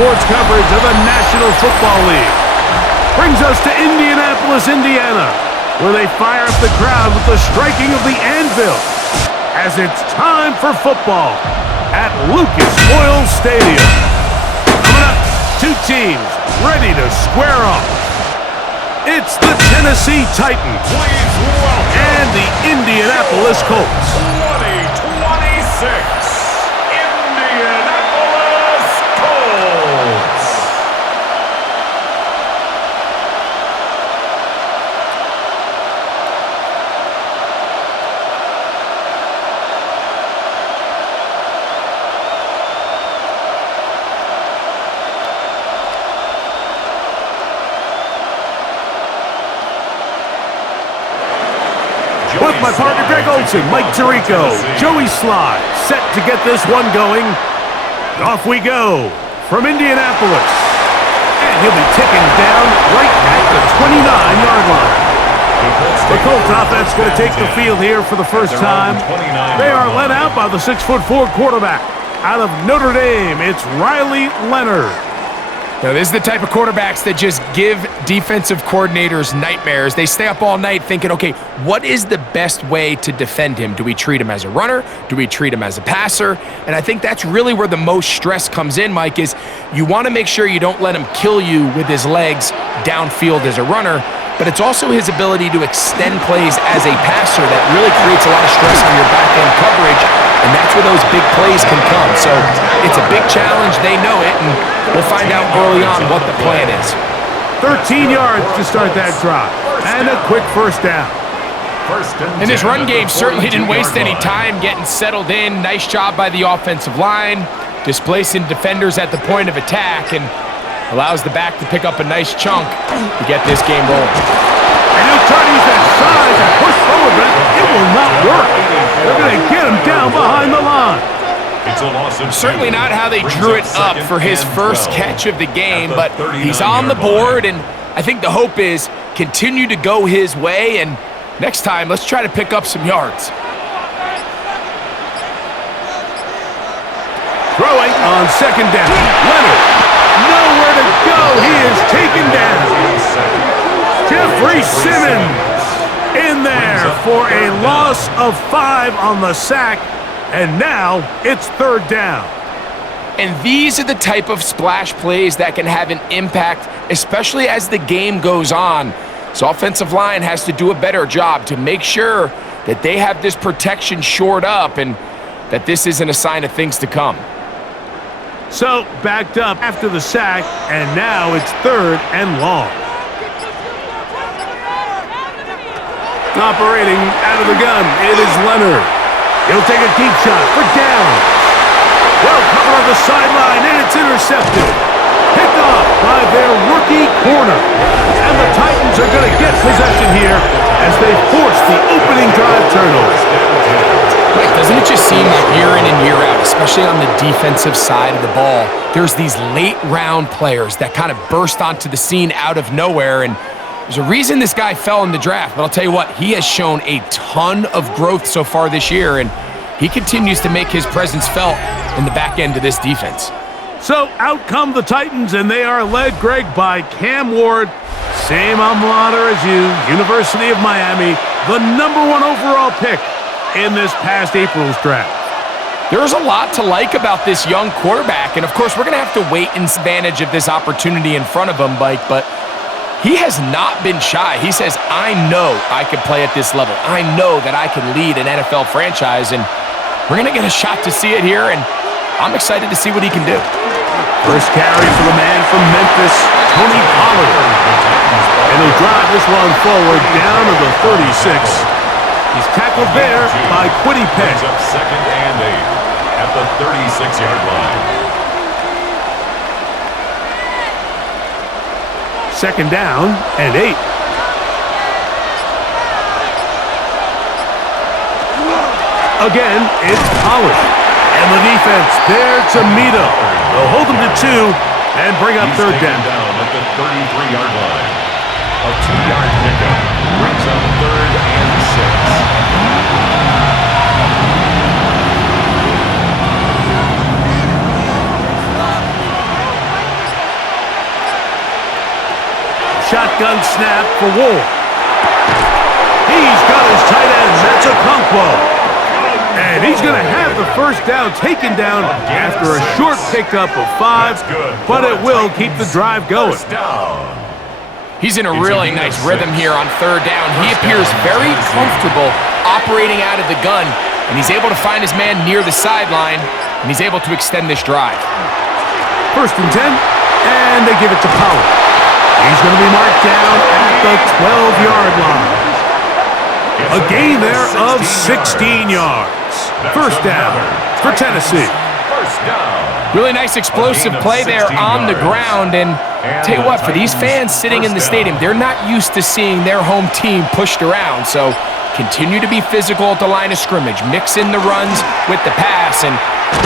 sports coverage of the National Football League. Brings us to Indianapolis, Indiana, where they fire up the crowd with the striking of the anvil, as it's time for football at Lucas Oil Stadium. Coming up, two teams ready to square off. It's the Tennessee Titans and the Indianapolis Colts. 2026 Indianapolis Colts. With my partner Greg Olson, Mike Tirico, Joey Sly, set to get this one going. Off we go from Indianapolis. And he'll be ticking down right at the 29-yard line. The Colts offense going to take the field here for the first time. They are led out by the 6'4" quarterback. Out of Notre Dame, it's Riley Leonard. Now, this is the type of quarterbacks that just give defensive coordinators nightmares. They stay up all night thinking, okay, what is the best way to defend him? Do we treat him as a runner? Do we treat him as a passer? And I think that's really where the most stress comes in, Mike, is you want to make sure you don't let him kill you with his legs downfield as a runner, but it's also his ability to extend plays as a passer that really creates a lot of stress on your back-end coverage, and that's where those big plays can come. So it's a big challenge. They know it, and we'll find out early on what the plan is. 13 yards to start that drive, and a quick first down. And this run game certainly didn't waste any time getting settled in. Nice job by the offensive line, displacing defenders at the point of attack, and allows the back to pick up a nice chunk to get this game rolling. And he'll try to use that size and push forward, but it will not work. They're going to get him down behind the line. Certainly not how they drew it up for his first catch of the game, but he's on the board, and I think the hope is continue to go his way, and next time, let's try to pick up some yards. Throwing on second down. Leonard, nowhere to go. He is taken down. Jeffrey Simmons in there for a loss of 5 on the sack. And now it's third down. And these are the type of splash plays that can have an impact, especially as the game goes on. So offensive line has to do a better job to make sure that they have this protection shored up and that this isn't a sign of things to come. So backed up after the sack, and now it's third and long. Operating out of the gun, it is Leonard. He'll take a deep shot for down. Well covered on the sideline, and it's intercepted. Picked off by their rookie corner. And the Titans are going to get possession here as they force the opening drive turnover. Like, doesn't it just seem like year in and year out, especially on the defensive side of the ball, there's these late-round players that kind of burst onto the scene out of nowhere, and there's a reason this guy fell in the draft, but I'll tell you what, he has shown a ton of growth so far this year, and he continues to make his presence felt in the back end of this defense. So out come the Titans, and they are led, Greg, by Cam Ward. Same alma mater as you, University of Miami, the #1 overall pick in this past April's draft. There's a lot to like about this young quarterback, and of course we're going to have to wait and advantage of this opportunity in front of him, Mike, but he has not been shy. He says, I know I can play at this level. I know that I can lead an NFL franchise, and we're going to get a shot to see it here, and I'm excited to see what he can do. First carry for the man from Memphis, Tony Pollard. And he'll drive this one forward down to the 36. He's tackled there by Quiddy Peck. Up second and 8 at the 36-yard line. Second down and 8. Again, it's Pollard. And the defense there to meet him. They'll hold him to 2 and bring up third down. At the 33-yard line. A 2-yard pickup brings up third and 6. shotgun snap for Ward. He's got his tight end, that's a Conquo. And he's going to have the first down taken down after a short pickup of 5, but it will keep the drive going. He's in a really nice rhythm here on third down. He appears very comfortable operating out of the gun, and he's able to find his man near the sideline, and he's able to extend this drive. First and 10, and they give it to Pollard. He's going to be marked down at the 12-yard line. A gain there of 16 yards. First down for Tennessee. Really nice explosive play there on the ground, and tell you what, for these fans sitting in the stadium, they're not used to seeing their home team pushed around, so continue to be physical at the line of scrimmage, mix in the runs with the pass, and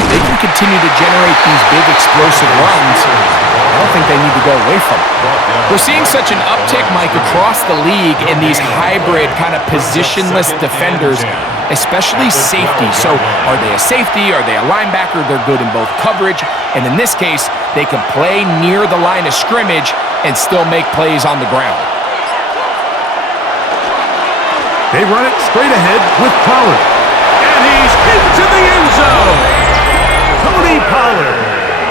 they can continue to generate these big explosive runs. I don't think they need to go away from it. We're seeing such an uptick, Mike, across the league in these hybrid kind of positionless defenders, especially safety. So are they a safety? Are they a linebacker? They're good in both coverage. And in this case, they can play near the line of scrimmage and still make plays on the ground. They run it straight ahead with Pollard. And he's into the end zone. Tony Pollard.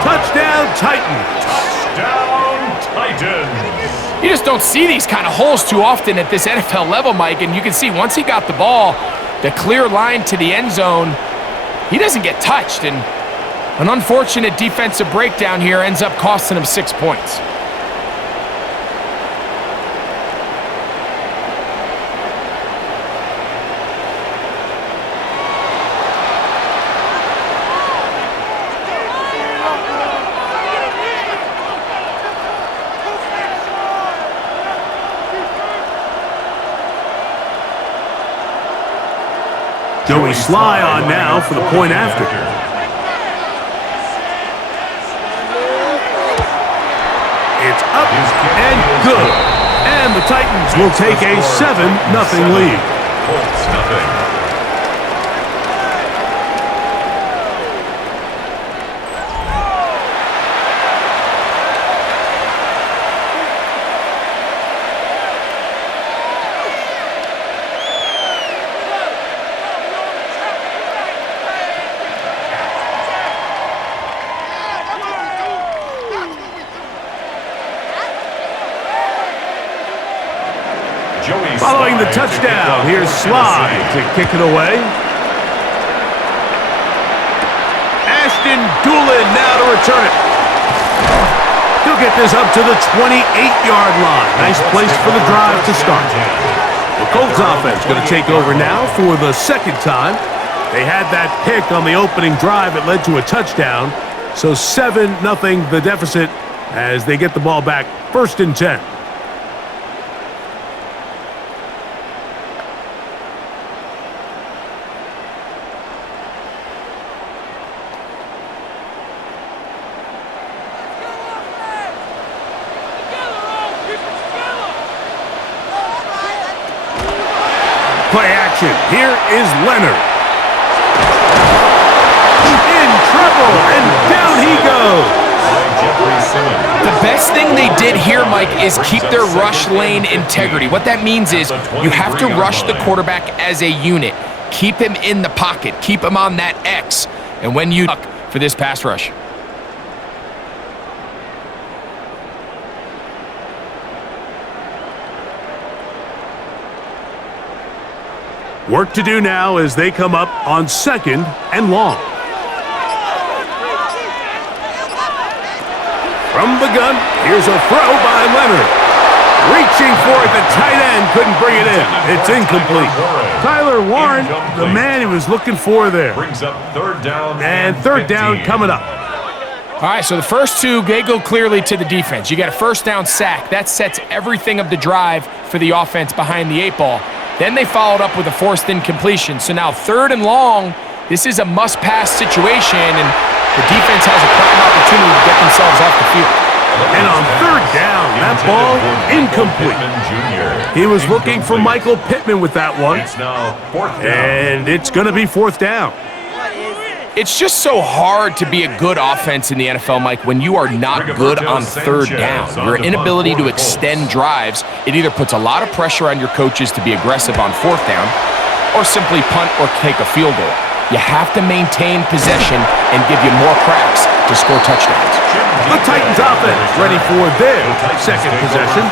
Touchdown, Titans. Touchdown, Titans. You just don't see these kind of holes too often at this NFL level, Mike. And you can see once he got the ball, the clear line to the end zone, he doesn't get touched. And an unfortunate defensive breakdown here ends up costing him 6 points. Joey Sly on now for the point after. It's up and good. And the Titans will take a 7-0 lead. Colts nothing. Following the touchdown, here's Sly to kick it away. Ashton Doolin now to return it. He'll get this up to the 28-yard line. Nice place for the drive to start. The Colts offense going to take over now for the second time. They had that pick on the opening drive that led to a touchdown. So 7-0 the deficit as they get the ball back. First and 10. Play action. Here is Leonard. In trouble, and down he goes. The best thing they did here, Mike, is keep their rush lane integrity. What that means is you have to rush the quarterback as a unit. Keep him in the pocket. Keep him on that X. And when you look for this pass rush. Work to do now as they come up on 2nd and long. From the gun, here's a throw by Leonard. Reaching for it, the tight end couldn't bring it in. It's incomplete. Tyler Warren, the man he was looking for there. Brings up third down. And third down coming up. All right, so the first two, they go clearly to the defense. You got a first down sack. That sets everything of the drive for the offense behind the 8 ball. Then they followed up with a forced incompletion. So now 3rd and long, this is a must-pass situation, and the defense has a prime opportunity to get themselves off the field. And on 3rd down, that ball incomplete. He was looking for Michael Pittman with that one. It's now 4th down. And it's going to be 4th down. It's just so hard to be a good offense in the NFL, Mike, when you are not good on third down. Your inability to extend drives, it either puts a lot of pressure on your coaches to be aggressive on fourth down or simply punt or take a field goal. You have to maintain possession and give you more cracks to score touchdowns. The Titans offense ready for their second possession.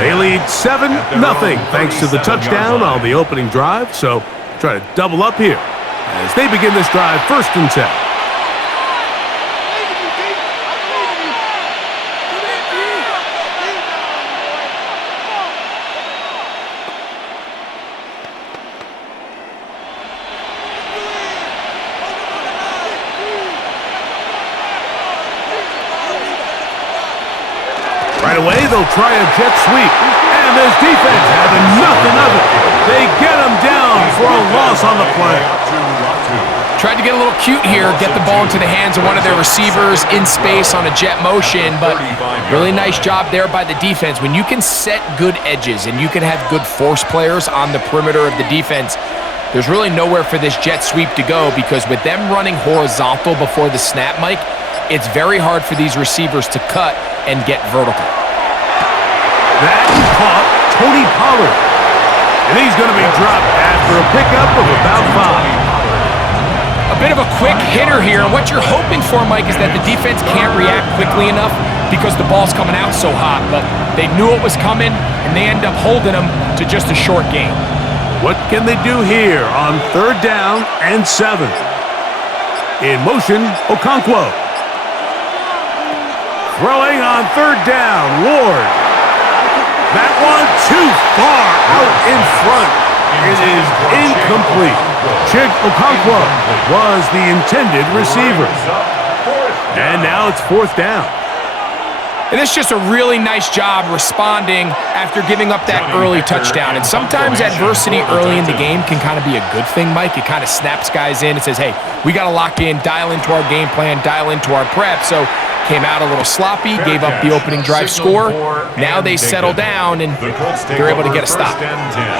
They lead 7-0 thanks to the touchdown on the opening drive, so try to double up here as they begin this drive 1st and 10. Right away, they'll try a jet sweep, and this defense having nothing of it. They get him down for a loss on the play. Tried to get a little cute here, get the ball into the hands of one of their receivers in space on a jet motion, but really nice job there by the defense. When you can set good edges and you can have good force players on the perimeter of the defense, there's really nowhere for this jet sweep to go, because with them running horizontal before the snap, Mike, it's very hard for these receivers to cut and get vertical. That caught Tony Pollard, and he's going to be dropped after a pickup of about 5. A bit of a quick hitter here. What you're hoping for, Mike, is that the defense can't react quickly enough because the ball's coming out so hot, but they knew it was coming, and they end up holding them to just a short gain. What can they do here on 3rd down and 7? In motion, Okonkwo. Throwing on 3rd down, Ward. That one too far out in front. It is incomplete. Chig Okonkwo was the intended receiver. And now it's 4th down. And it's just a really nice job responding after giving up that early touchdown. And sometimes adversity early in the game can kind of be a good thing, Mike. It kind of snaps guys in and says, hey, we got to lock in, dial into our game plan, dial into our prep. So came out a little sloppy, gave up the opening drive score. Now they settle down, and they're able to get a stop.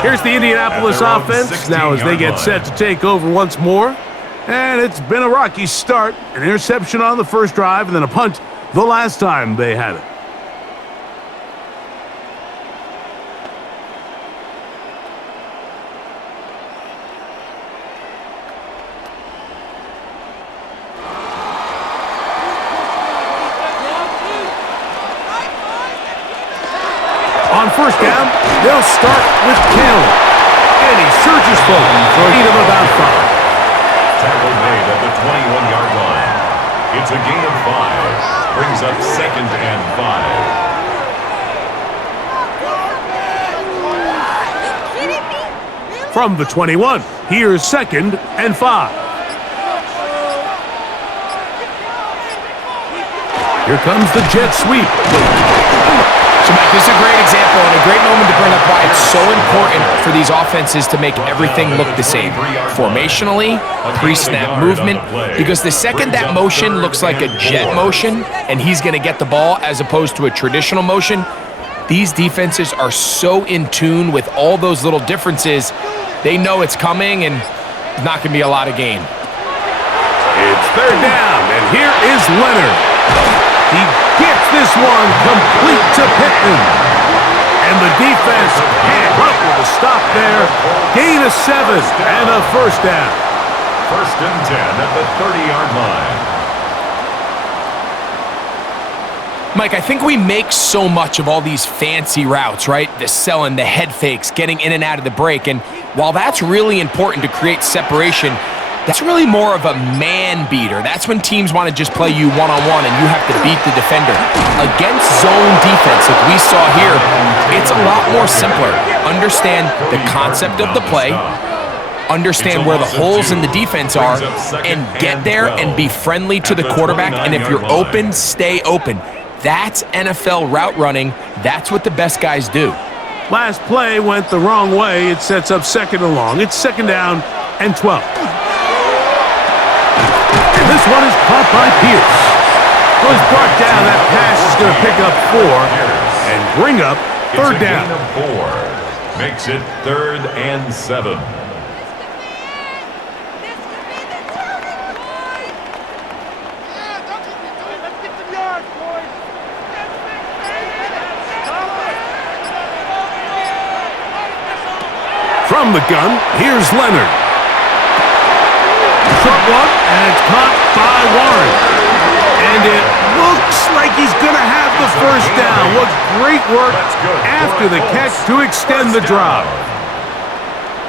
Here's the Indianapolis offense now as they get set to take over once more. And it's been a rocky start. An interception on the first drive and then a punt the last time they had it. On 1st down, they'll start with Kell. And he surges forward for a gain of about 5. Tackle made at the 21-yard line. It's a gain of 5. Brings up 2nd and 5. From the 21, here's 2nd and 5. Here comes the jet sweep. So, Mike, this is a great example and a great moment to bring up why it's so important for these offenses to make everything look the same. Formationally, pre-snap movement, because the second that motion looks like a jet motion and he's going to get the ball as opposed to a traditional motion, these defenses are so in tune with all those little differences, they know it's coming and there's not going to be a lot of gain. It's 3rd down, and here is Leonard. He gets this one complete to Pittman. And the defense can't up with a stop there. Gain of 7 and a 1st down. 1st and 10 at the 30-yard line. Mike, I think we make so much of all these fancy routes, right? The selling, the head fakes, getting in and out of the break. And while that's really important to create separation, that's really more of a man beater. That's when teams want to just play you one-on-one and you have to beat the defender. Against zone defense, like we saw here, it's a lot more simpler. Understand the concept of the play, understand where the holes in the defense are, and get there and be friendly to the quarterback. And if you're open, stay open. That's NFL route running. That's what the best guys do. Last play went the wrong way. It sets up 2nd and long. It's 2nd down and 12. And this one is caught by Pierce. Was brought down. That pass is going to pick up 4 and bring up 3rd down. It's a gain of 4. Makes it 3rd and 7. From the gun, here's Leonard. Short one, and it's caught by Warren. And it looks like he's going to have the first down. What great work after the catch to extend the drive.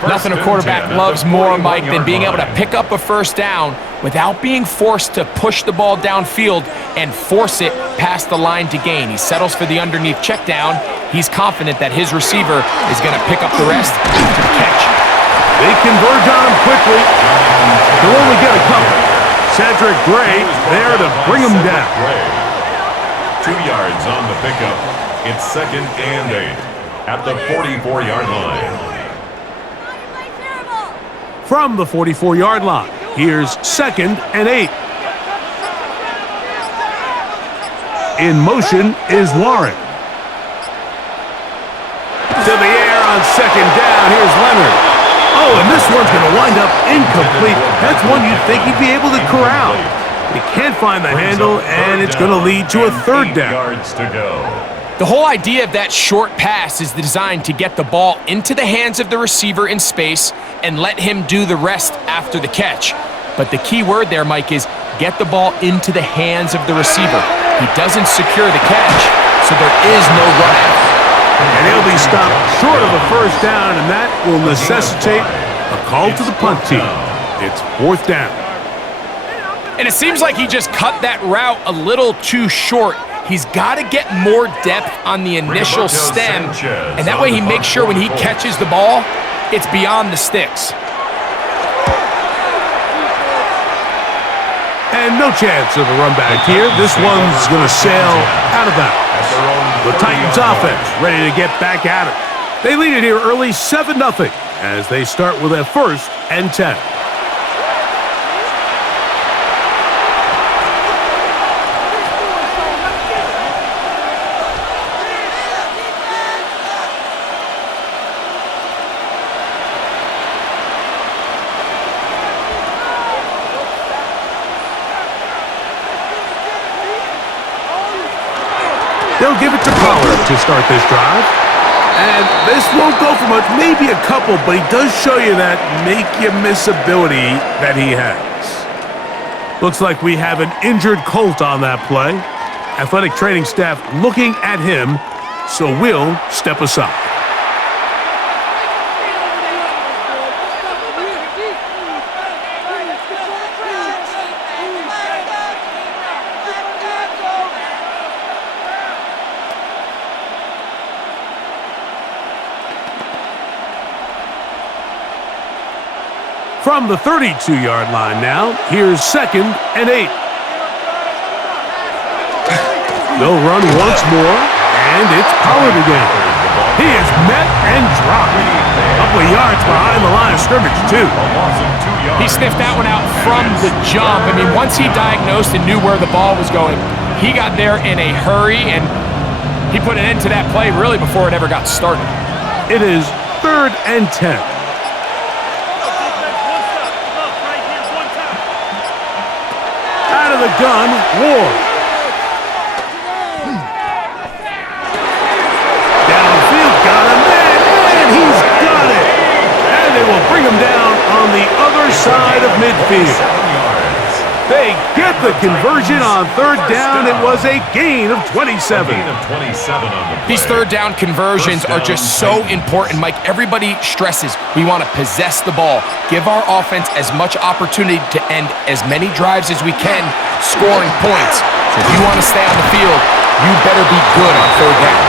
Nothing a quarterback loves more, Mike, than being able to pick up a first down without being forced to push the ball downfield and force it past the line to gain. He settles for the underneath check down. He's confident that his receiver is going to pick up the rest after the catch. They converge on him quickly. They'll only get a couple. Cedric Gray there to bring him down. 2 yards on the pickup. It's 2nd and 8 at the 44-yard line. From the 44-yard line, here's 2nd and 8. In motion is Warren. To the air on 2nd down, here's Leonard. Oh, and this one's going to wind up incomplete. That's one you'd think he'd be able to corral. He can't find the handle, and it's going to lead to a 3rd down. 8 yards to go. The whole idea of that short pass is designed to get the ball into the hands of the receiver in space and let him do the rest after the catch. But the key word there, Mike, is get the ball into the hands of the receiver. He doesn't secure the catch, so there is no run after. And he'll be stopped short of a first down, and that will necessitate a call to the punt team. It's 4th down. And it seems like he just cut that route a little too short. He's got to get more depth on the initial stem, and that way he makes sure when he catches the ball, it's beyond the sticks. And no chance of a run back here. This one's going to sail out of bounds. The Titans offense ready to get back at it. They lead it here early 7-0 as they start with a 1st and 10. They'll give it to Pollard to start this drive. And this won't go for much, maybe a couple, but he does show you that make-you-miss ability that he has. Looks like we have an injured Colt on that play. Athletic training staff looking at him, so we'll step aside. From the 32-yard line now, here's 2nd and 8. They'll run once more, and it's Pollard again. He is met and dropped. A couple of yards behind the line of scrimmage, too. He sniffed that one out from the jump. I mean, once he diagnosed and knew where the ball was going, he got there in a hurry, and he put an end to that play really before it ever got started. It is 3rd and 10. Out of the gun, Ward. Downfield, got him, and he's got it. And they will bring him down on the other side of midfield. They get the conversion on 3rd down. It was a gain of 27. These 3rd down conversions are just so important, Mike. Everybody stresses we want to possess the ball, give our offense as much opportunity to end as many drives as we can, scoring points. So if you want to stay on the field, you better be good on 3rd down.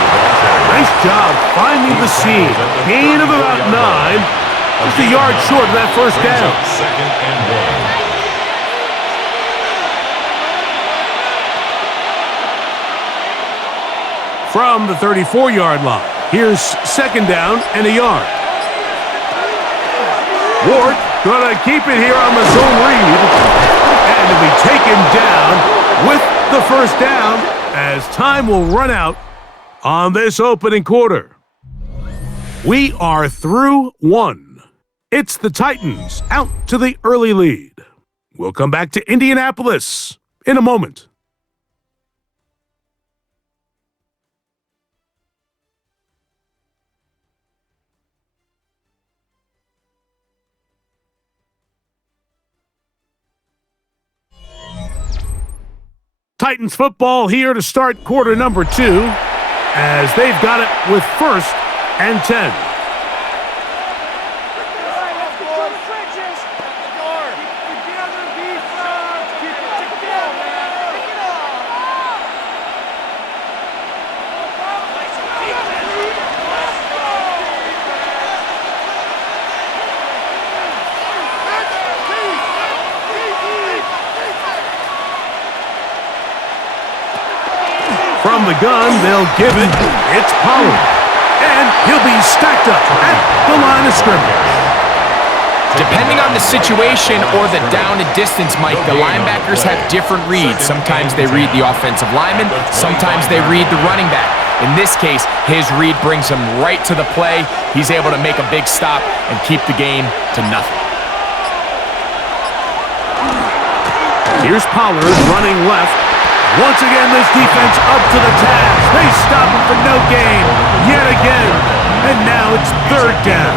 Nice job finding the seam. Gain of about 9. Just a yard short of that first down. 2nd and 1. From the 34-yard line, here's 2nd down and a yard. Ward gonna keep it here on the zone read, and to be taken down with the first down as time will run out on this opening quarter. We are through 1. It's the Titans out to the early lead. We'll come back to Indianapolis in a moment. Titans football here to start quarter number 2 as they've got it with 1st and 10. From the gun, they'll give it. It's Pollard. And he'll be stacked up at the line of scrimmage. Depending on the situation or the down and distance, Mike, the linebackers have different reads. Sometimes they read the offensive lineman. Sometimes they read the running back. In this case, his read brings him right to the play. He's able to make a big stop and keep the game to nothing. Here's Pollard running left. Once again, this defense up to the task. They stop him for no gain yet again. And now it's 3rd down.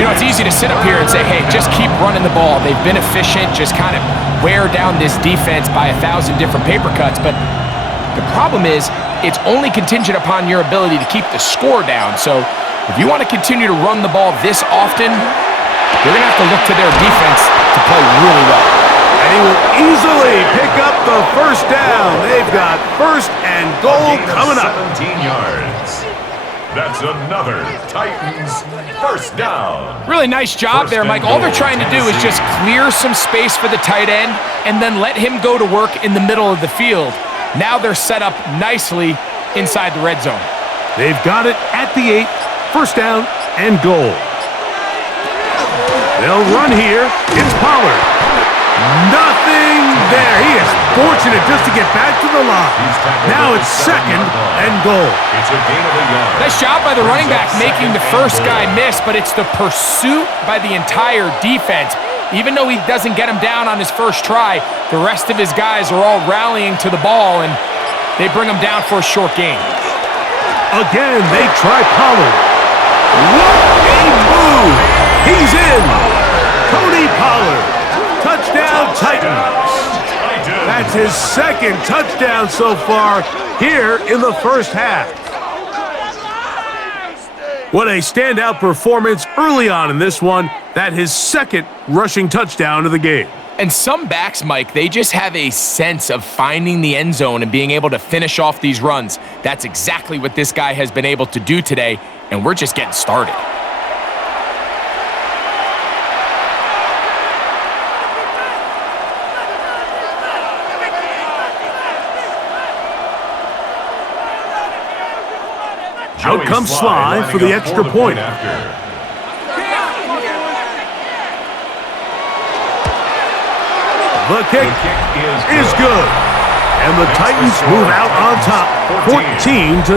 You know, it's easy to sit up here and say, hey, just keep running the ball. They've been efficient, just kind of wear down this defense by 1,000 different paper cuts. But the problem is, it's only contingent upon your ability to keep the score down. So if you want to continue to run the ball this often, you're going to have to look to their defense to play really well. And he will easily pick up the 1st down. They've got 1st and goal coming up. 17 yards. That's another Titans 1st down. Really nice job there, Mike. All they're trying to do is just clear some space for the tight end and then let him go to work in the middle of the field. Now they're set up nicely inside the red zone. They've got it at the 8, 1st down and goal. They'll run here. It's Pollard. Nothing there. He is fortunate just to get back to the line. Now it's 2nd and goal. It's a gain of a yard. Nice job by the running back making the first guy miss, but it's the pursuit by the entire defense. Even though he doesn't get him down on his first try, the rest of his guys are all rallying to the ball, and they bring him down for a short gain. Again, they try Pollard. What a move! He's in! Tony Pollard. Touchdown, Titans. That's his 2nd touchdown so far here in the 1st half. What a standout performance early on in this one. That his 2nd rushing touchdown of the game. And some backs, Mike, they just have a sense of finding the end zone and being able to finish off these runs. That's exactly what this guy has been able to do today, and we're just getting started. Out comes Sly for the extra point. The kick is good. And the Titans move out on top, 14-0.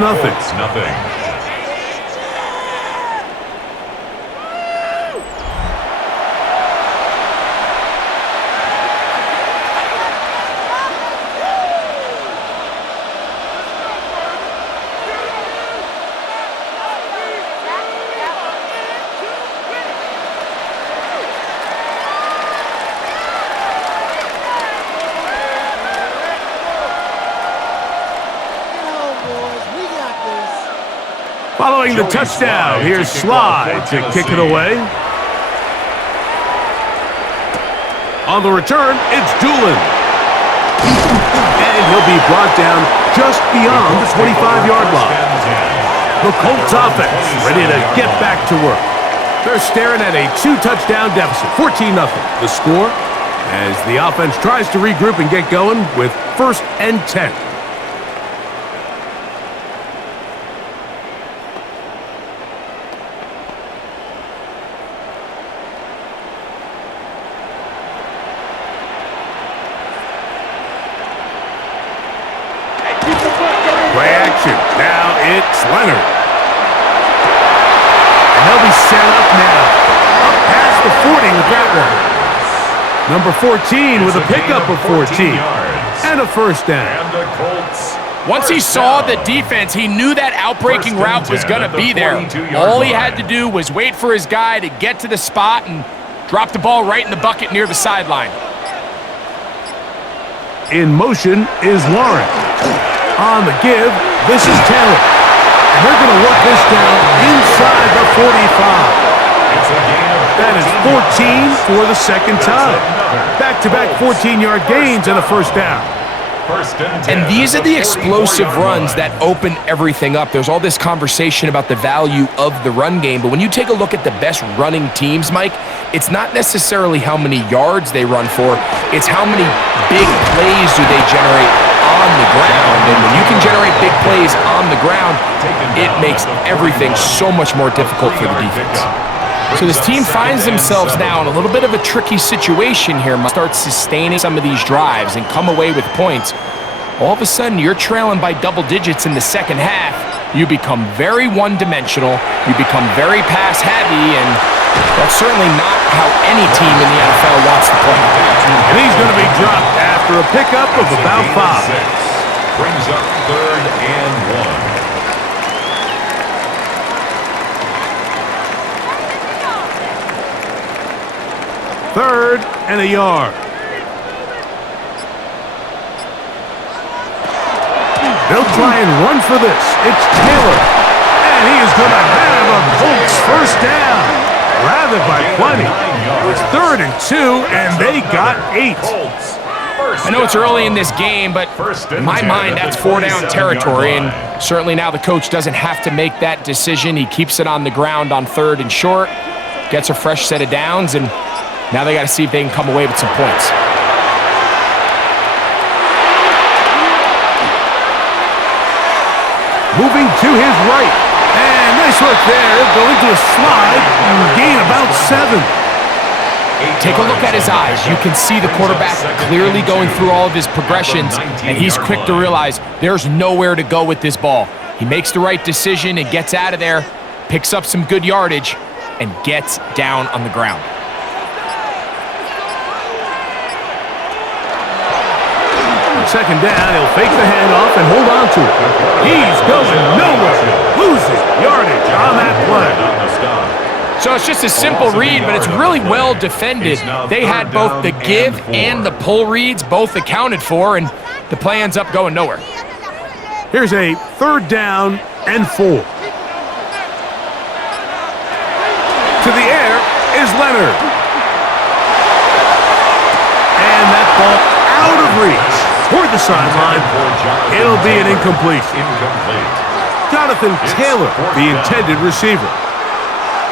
Following the touchdown, here's Sly to kick it away. On the return, it's Doolin. And he'll be brought down just beyond the 25-yard line. The Colts offense ready to get back to work. They're staring at a 2-touchdown deficit, 14-0. The score as the offense tries to regroup and get going with 1st and 10. Now it's Leonard. And they'll be set up now. Up past the 40 with that one. Number 14 with a pickup of 14. And a 1st down. And the Colts. Once he saw the defense, he knew that outbreaking route was going to be there. All he had to do was wait for his guy to get to the spot and drop the ball right in the bucket near the sideline. In motion is Warren. On the give, this is Taylor. And they're going to work this down inside the 45. That is 14 for the second time. Back-to-back 14-yard gains and a first down. And these are the explosive runs that open everything up. There's all this conversation about the value of the run game, but when you take a look at the best running teams, Mike, it's not necessarily how many yards they run for, it's how many big plays do they generate on the ground. And when you can generate big plays on the ground, it makes everything so much more difficult for the defense. So this team finds themselves now in a little bit of a tricky situation here. Start sustaining some of these drives and come away with points. All of a sudden, you're trailing by double digits in the second half. You become very one-dimensional. You become very pass-heavy, and that's certainly not how any team in the NFL wants to play. And he's going to be dropped after a pickup of about 5. Brings up 3rd and 1. Third and a yard. They'll try and run for this. It's Taylor. And he is going to have a Colts first down. Rather by plenty. It's 3rd and 2, and they got 8. I know it's early in this game, but in my mind, that's 4-down territory. And certainly now the coach doesn't have to make that decision. He keeps it on the ground on 3rd and short. Gets a fresh set of downs, and now they got to see if they can come away with some points. Moving to his right. And nice work there. Going to a slide and gain about 7. Take a look at his eyes. You can see the quarterback clearly going through all of his progressions, and he's quick to realize there's nowhere to go with this ball. He makes the right decision and gets out of there, picks up some good yardage, and gets down on the ground. Second down, he'll fake the handoff and hold on to it. He's going nowhere. Losing yardage on that play. So it's just a simple read, but it's really well defended. They had both the give and the pull reads both accounted for, and the play ends up going nowhere. Here's a 3rd down and 4. To the air is Leonard. And that ball out of reach. Toward the sideline, it'll be an incompletion. Jonathan Taylor, the intended receiver.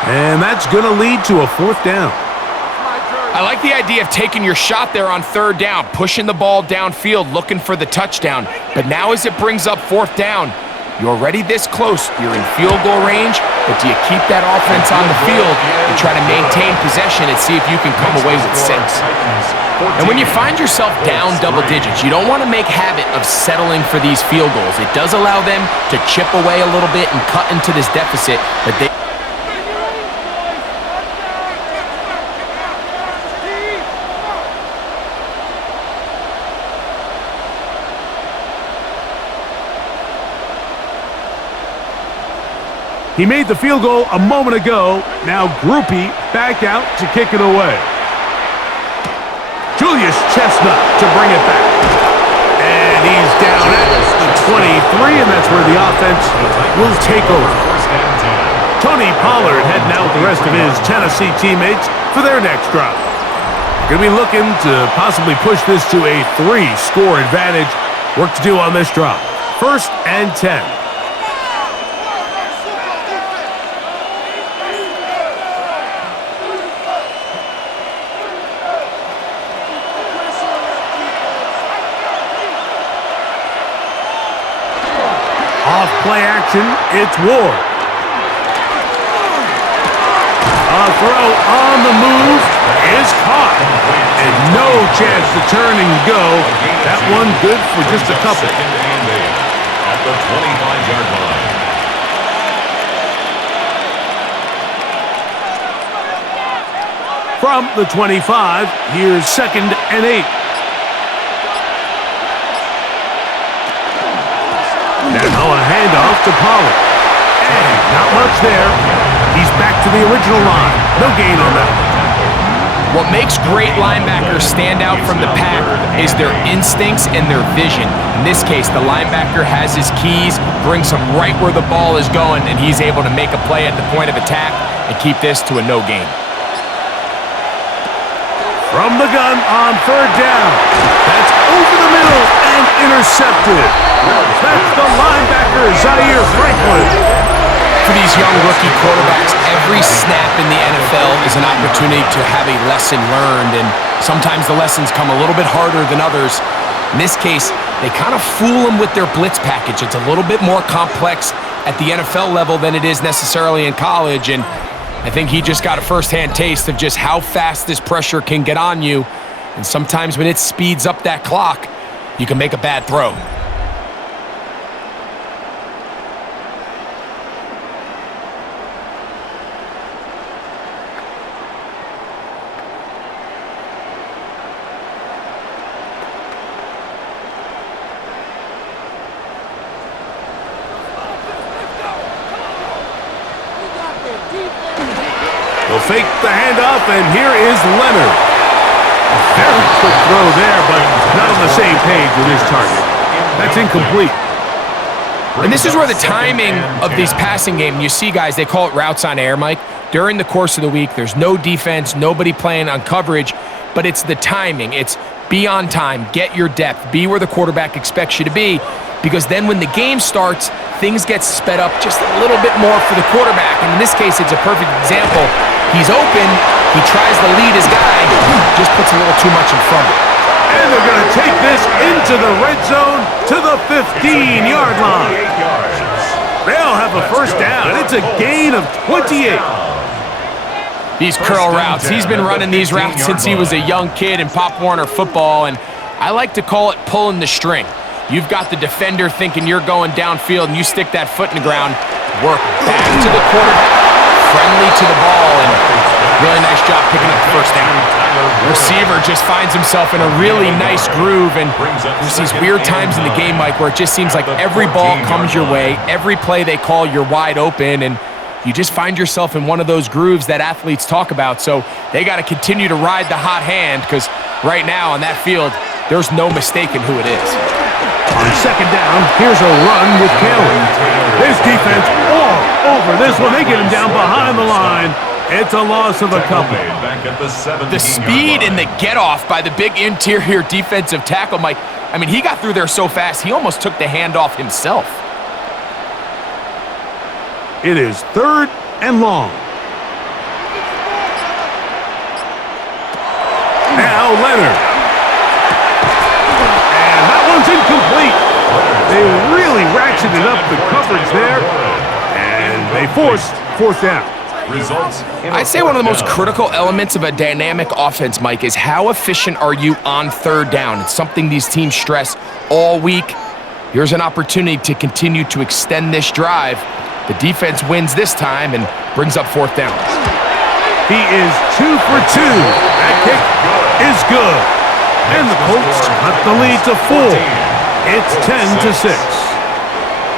And that's going to lead to a 4th down. I like the idea of taking your shot there on 3rd down, pushing the ball downfield, looking for the touchdown. But now as it brings up 4th down, you're already this close. You're in field goal range, but do you keep that offense on the field and try to maintain possession and see if you can come away with 6? And when you find yourself down double digits, you don't want to make habit of settling for these field goals. It does allow them to chip away a little bit and cut into this deficit, but they... He made the field goal a moment ago. Now Groupie back out to kick it away. Julius Chestnut to bring it back. And he's down at the 23, and that's where the offense will take over. Tony Pollard heading out with the rest of his Tennessee teammates for their next drive. Going to be looking to possibly push this to a 3-score advantage. Work to do on this drive. 1st and 10. Play action, it's Ward. A throw on the move is caught. And no chance to turn and go. That one good for just a couple. At the 25-yard line. From the 25, here's 2nd and 8. Now a handoff to Pollard. And not much there. He's back to the original line. No gain on that. What makes great linebackers stand out from the pack is their instincts and their vision. In this case, the linebacker has his keys, brings him right where the ball is going, and he's able to make a play at the point of attack and keep this to a no gain. From the gun on third down. That's over the middle and intercepted. That's the linebacker, Zaire Franklin. For these young rookie quarterbacks, every snap in the NFL is an opportunity to have a lesson learned, and sometimes the lessons come a little bit harder than others. In this case, they kind of fool them with their blitz package. It's a little bit more complex at the NFL level than it is necessarily in college, and I think he just got a first-hand taste of just how fast this pressure can get on you, and sometimes when it speeds up that clock, you can make a bad throw. They'll fake the handoff, and here is Leonard. A very quick throw there, but not on the same page with his target. That's incomplete. And this is where the timing of these passing game, you see guys, they call it routes on air, Mike. During the course of the week, there's no defense, nobody playing on coverage, but it's the timing. It's be on time, get your depth, be where the quarterback expects you to be, because then when the game starts, things get sped up just a little bit more for the quarterback. And in this case, it's a perfect example. He's open, he tries to lead his guy, just puts a little too much in front of him. And they're going to take this into the red zone to the 15-yard line. They'll have a first down. It's a gain of 28. These curl routes, he's been running these routes since he was a young kid in Pop Warner football, and I like to call it pulling the string. You've got the defender thinking you're going downfield, and you stick that foot in the ground, work back to the quarterback, friendly to the ball, and really nice job picking up the first down. The receiver just finds himself in a really nice groove, and there's these weird times in the game, Mike, where it just seems like every ball comes your way, every play they call, you're wide open, and you just find yourself in one of those grooves that athletes talk about. So they got to continue to ride the hot hand, because right now on that field, there's no mistaking who it is. On second down, here's a run with Caleb. His defense all over this one. They get him down behind the line. It's a loss of a couple. The speed and the get-off by the big interior defensive tackle, Mike. I mean, he got through there so fast, he almost took the handoff himself. It is third and long. Now Leonard. And that one's incomplete. They really ratcheted up the coverage there, and they forced fourth down. I'd say one of the most critical elements of a dynamic offense, Mike, is how efficient are you on third down. It's something these teams stress all week. Here's an opportunity to continue to extend this drive. The defense wins this time and brings up fourth down. He is 2 for 2. That kick is good. And the Colts cut the lead to 4. It's 10-6.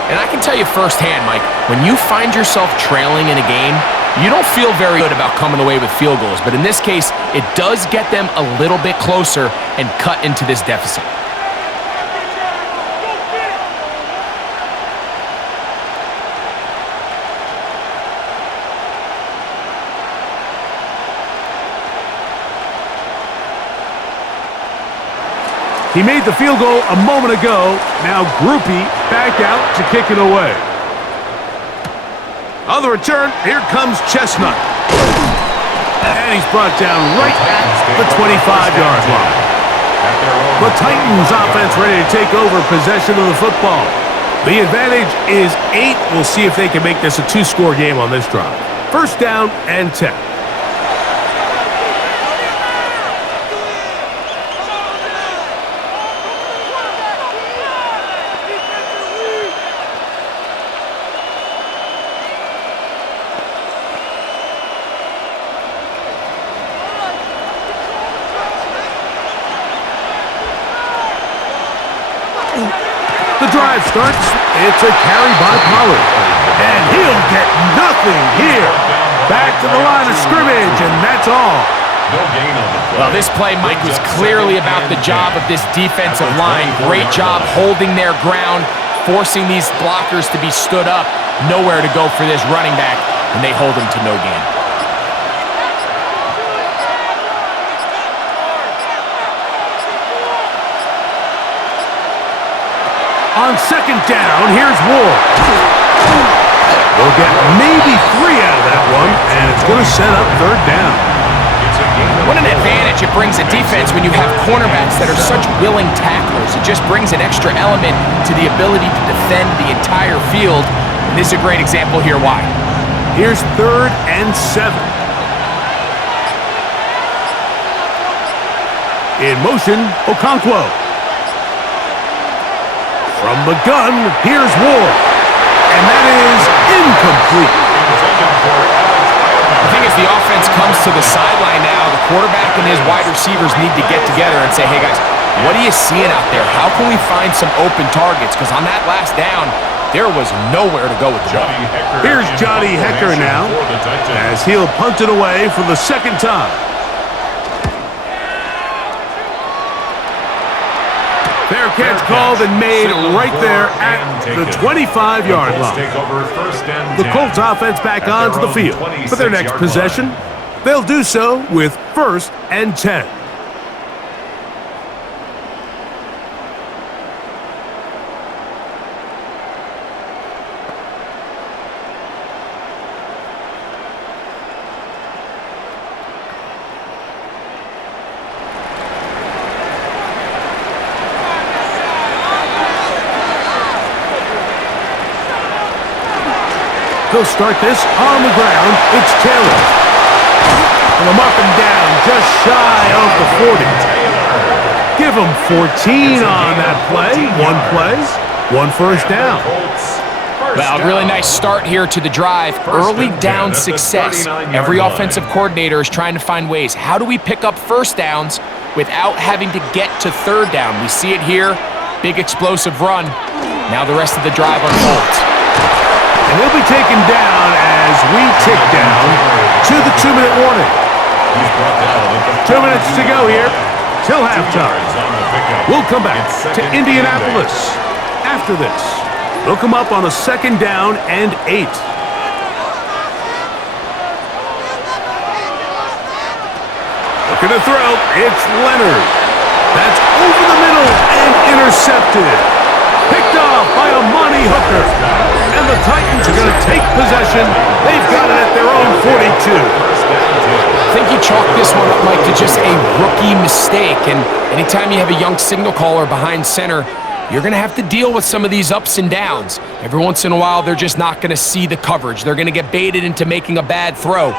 And I can tell you firsthand, Mike, when you find yourself trailing in a game, you don't feel very good about coming away with field goals. But in this case, it does get them a little bit closer and cut into this deficit. He made the field goal a moment ago. Now Groupie back out to kick it away. On the return, here comes Chestnut. And he's brought down right at the 25-yard line. The Titans offense ready to take over possession of the football. The advantage is 8. We'll see if they can make this a 2-score game on this drive. First down and 10. The drive starts. It's a carry by Pollard. And he'll get nothing here. Back to the line of scrimmage, and that's all. No gain on the play. Well, this play, Mike, was clearly about the job of this defensive line. Great job holding their ground, forcing these blockers to be stood up. Nowhere to go for this running back, and they hold him to no gain. On second down, here's Ward. They'll get maybe 3 out of that one, and it's going to set up third down. What an advantage it brings a defense when you have cornerbacks that are such willing tacklers. It just brings an extra element to the ability to defend the entire field. And this is a great example here why. Here's 3rd and 7. In motion, Okonkwo. From the gun, here's Ward. And that is incomplete. The thing is, the offense comes to the sideline now. The quarterback and his wide receivers need to get together and say, hey, guys, what are you seeing out there? How can we find some open targets? Because on that last down, there was nowhere to go with the ball. Here's Johnny Hecker now, as he'll punt it away for the second time. Fair catch called and made right there at the 25-yard line. The Colts offense back onto the field for their next possession. They'll do so with 1st and 10. They'll start this on the ground. It's Taylor. And they'll mark him down just shy of the 40. Give him 14 on that play. 1 first down. Well, really nice start here to the drive. Early down success. Every offensive coordinator is trying to find ways. How do we pick up first downs without having to get to third down? We see it here. Big explosive run. Now the rest of the drive unfolds. And he'll be taken down as we tick down to the 2-minute warning. 2 minutes to go here till halftime. We'll come back to Indianapolis after this. They'll come up on a 2nd down and 8. Looking to throw. It's Leonard. That's over the middle and intercepted. Picked off by Amani Hooker. And the Titans are going to take possession. They've got it at their own 42. I think you chalk this one up, Mike, to just a rookie mistake. And anytime you have a young signal caller behind center, you're going to have to deal with some of these ups and downs. Every once in a while, they're just not going to see the coverage. They're going to get baited into making a bad throw.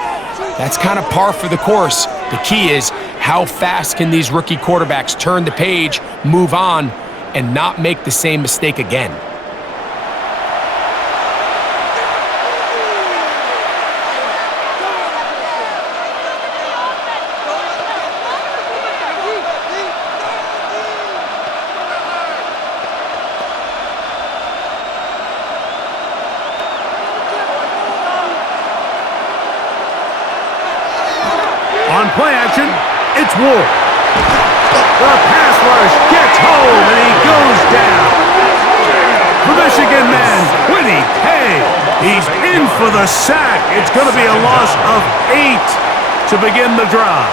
That's kind of par for the course. The key is how fast can these rookie quarterbacks turn the page, move on, and not make the same mistake again. On play action, it's Ward. The pass rush gets home, and he goes down. The Michigan man, Winnie Hay. He's in for the sack. It's going to be a loss of 8 to begin the drive.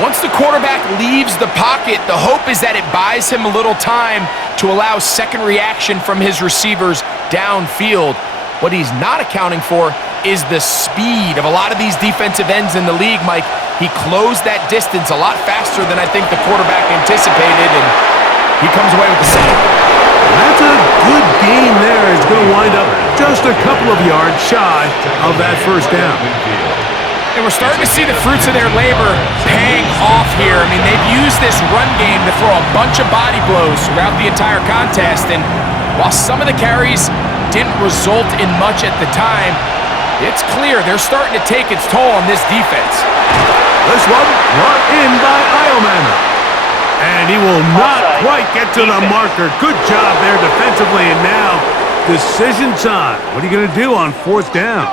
Once the quarterback leaves the pocket, the hope is that it buys him a little time to allow second reaction from his receivers downfield. What he's not accounting for is the speed of a lot of these defensive ends in the league, Mike. He closed that distance a lot faster than I think the quarterback anticipated, and he comes away with the sack. That's a good game there. It's going to wind up just a couple of yards shy of that first down. And we're starting to see the fruits of their labor paying off here. I mean, they've used this run game to throw a bunch of body blows throughout the entire contest, and while some of the carries didn't result in much at the time, it's clear they're starting to take its toll on this defense. This one brought in by Iomanner. And he will not quite get to the marker. Good job there defensively, and now decision time. What are you going to do on 4th down?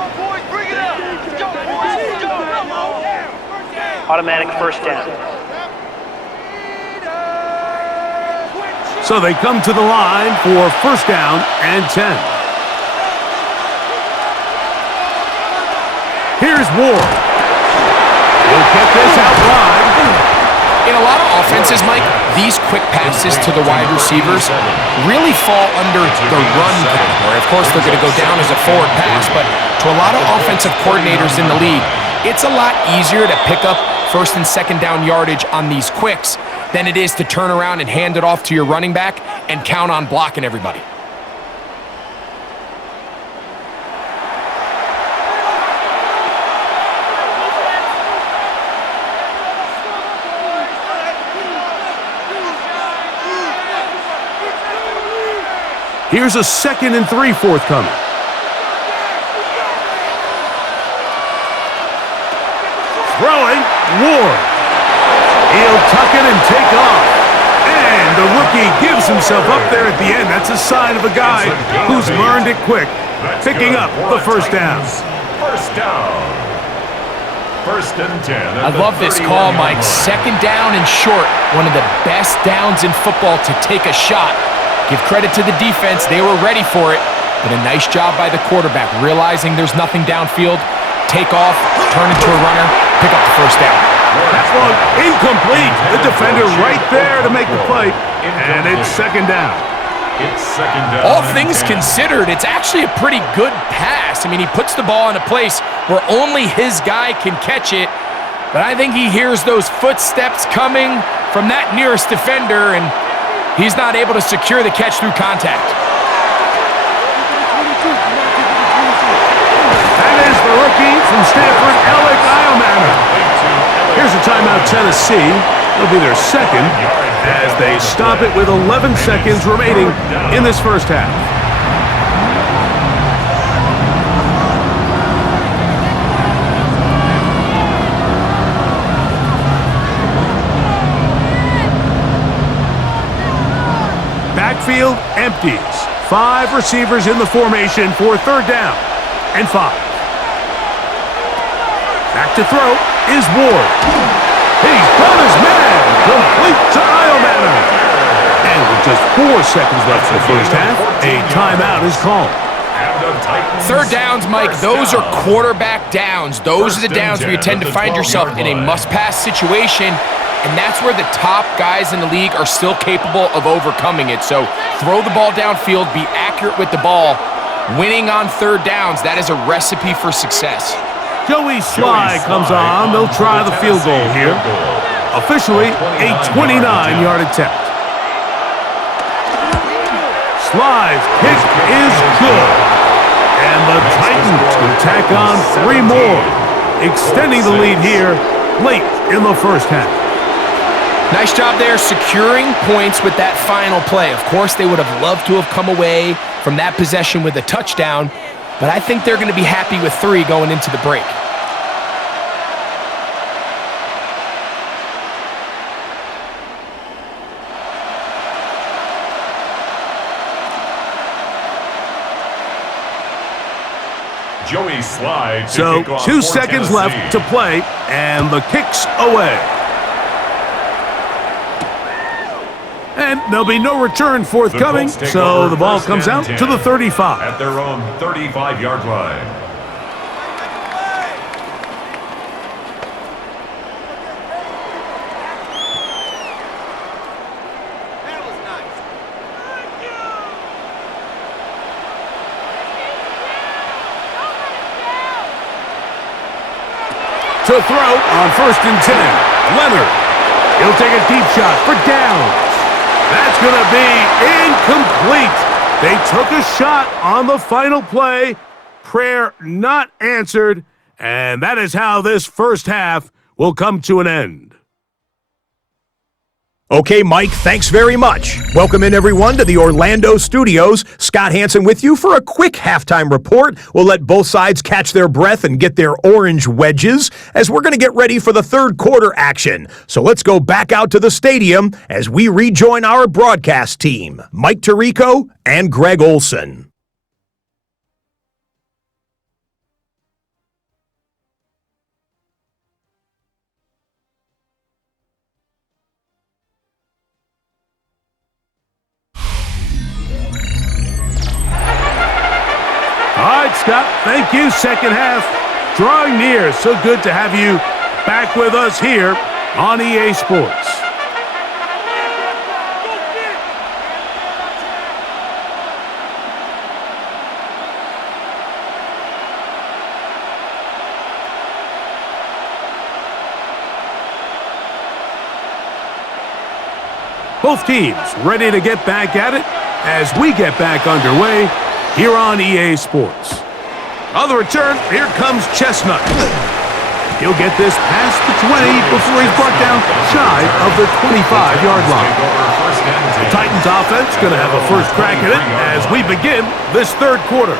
Automatic first down. So they come to the line for first down and 10. Here's Ward. He'll get this out wide. In a lot of offenses, Mike, these quick passes to the wide receivers really fall under the run category. Of course, they're going to go down as a forward pass, but to a lot of offensive coordinators in the league, it's a lot easier to pick up first and second down yardage on these quicks than it is to turn around and hand it off to your running back and count on blocking everybody. Here's a 2nd and 3 forthcoming. Throwing, Ward. He'll tuck it and take off. And the rookie gives himself up there at the end. That's a sign of a guy who's learned it quick, picking up the first down. First down. First and 10. I love this call, Mike. Second down and short. One of the best downs in football to take a shot. Give credit to the defense. They were ready for it. But a nice job by the quarterback, realizing there's nothing downfield. Take off, turn into a runner, pick up the first down. That one incomplete. The defender right there to make the play. And it's second down. It's second down. All things considered, it's actually a pretty good pass. I mean, he puts the ball in a place where only his guy can catch it. But I think he hears those footsteps coming from that nearest defender, and he's not able to secure the catch through contact. That is the rookie from Stanford, Alec Iomana. Here's a timeout, Tennessee. It'll be their second as they stop it with 11 seconds remaining in this first half. Backfield empties. 5 receivers in the formation for third down and 5. Back to throw is Ward. He's got his man. Complete to Iomana. And with just 4 seconds left in the first half, a timeout is called. Third downs, Mike, those are quarterback downs. Those are the downs where you tend to find yourself in a must-pass situation, and that's where the top guys in the league are still capable of overcoming it. So throw the ball downfield, be accurate with the ball. Winning on third downs, that is a recipe for success. Joey Sly comes on. They'll try the field goal here. Officially a 29-yard attempt. Sly's kick is good. And the Titans can tack on 3 more, extending the lead here late in the first half. Nice job there securing points with that final play. Of course, they would have loved to have come away from that possession with a touchdown, but I think they're going to be happy with 3 going into the break. Joey Sly. So 2 seconds left to play, and the kick's away. And there'll be no return forthcoming, so the ball comes out to the 35. At their own 35-yard line. To throw on first and 10, Leonard. He'll take a deep shot for downs. That's going to be incomplete. They took a shot on the final play. Prayer not answered. And that is how this first half will come to an end. Okay, Mike, thanks very much. Welcome in, everyone, to the Orlando studios. Scott Hansen with you for a quick halftime report. We'll let both sides catch their breath and get their orange wedges as we're going to get ready for the third quarter action. So let's go back out to the stadium as we rejoin our broadcast team, Mike Tirico and Greg Olson. Scott. Thank you. Second half drawing near. So good to have you back with us here on EA Sports. Both teams ready to get back at it as we get back underway here on EA Sports. On the return, here comes Chestnut. He'll get this past the 20 before he's brought down shy of the 25-yard line. The Titans offense going to have a first crack at it as we begin this third quarter.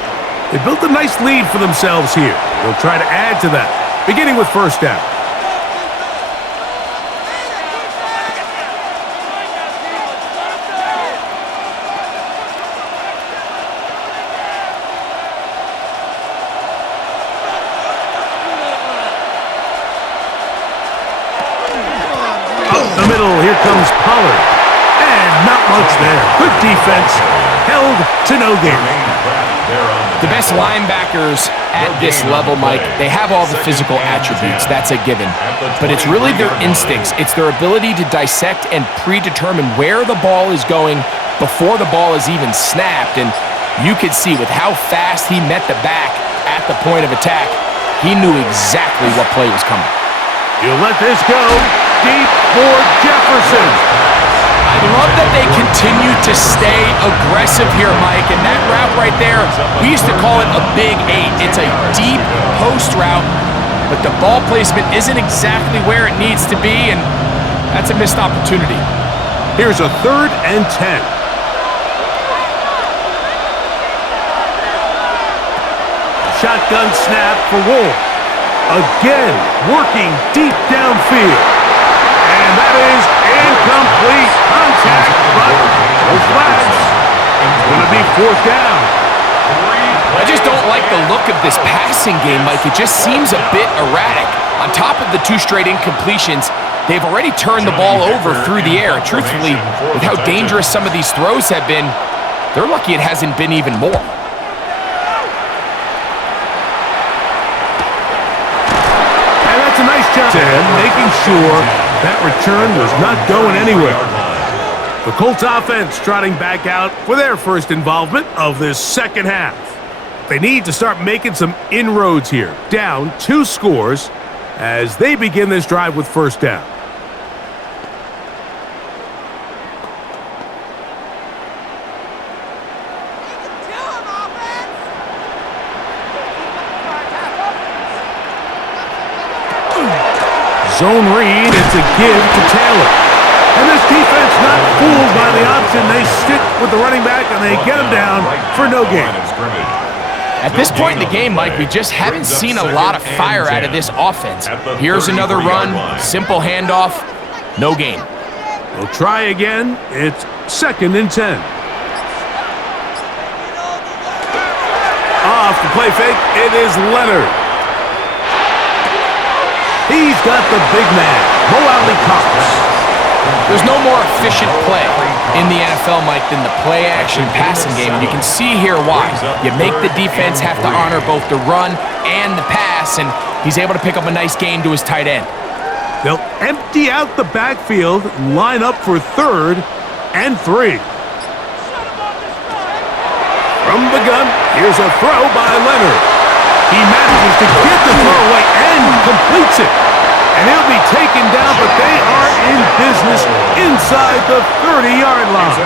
They built a nice lead for themselves here. They'll try to add to that, beginning with first down. Here comes Pollard. And not much there. Good defense. Held to no gain. The best linebackers at this level, Mike, they have all the physical attributes. That's a given. But it's really their instincts. It's their ability to dissect and predetermine where the ball is going before the ball is even snapped. And you could see with how fast he met the back at the point of attack, he knew exactly what play was coming. He'll let this go. Deep for Jefferson. I love that they continue to stay aggressive here, Mike, and that route right there, we used to call it a big 8. It's a deep post route, but the ball placement isn't exactly where it needs to be, and that's a missed opportunity. Here's a 3rd and 10. Shotgun snap for Wolf. Again, working deep downfield. And that is incomplete contact, but no flags. Going to be 4th down. I just don't like the look of this passing game, Mike. It just seems a bit erratic. On top of the 2 straight incompletions, they've already turned the ball over through the air. And truthfully, with how dangerous some of these throws have been, they're lucky it hasn't been even more. And that's a nice job, making sure that return was not going anywhere. The Colts offense trotting back out for their first involvement of this second half. They need to start making some inroads here. Down 2 scores as they begin this drive with first down. Zone read, it's a give to Taylor. And this defense not fooled by the option. They stick with the running back and they get him down for no gain. At this point in the game, Mike, we just haven't seen a lot of fire out of this offense. Here's another run, simple handoff, no gain. We'll try again. It's 2nd and 10. Off the play fake, it is Leonard. He's got the big man, Mo Alley-Cox. There's no more efficient play in the NFL, Mike, than the play-action passing game. And you can see here why. You make the defense have to honor both the run and the pass, and he's able to pick up a nice gain to his tight end. They'll empty out the backfield, line up for 3rd and 3. From the gun, here's a throw by Leonard. He manages to get the throw away and completes it. And he'll be taken down, but they are in business inside the 30-yard line.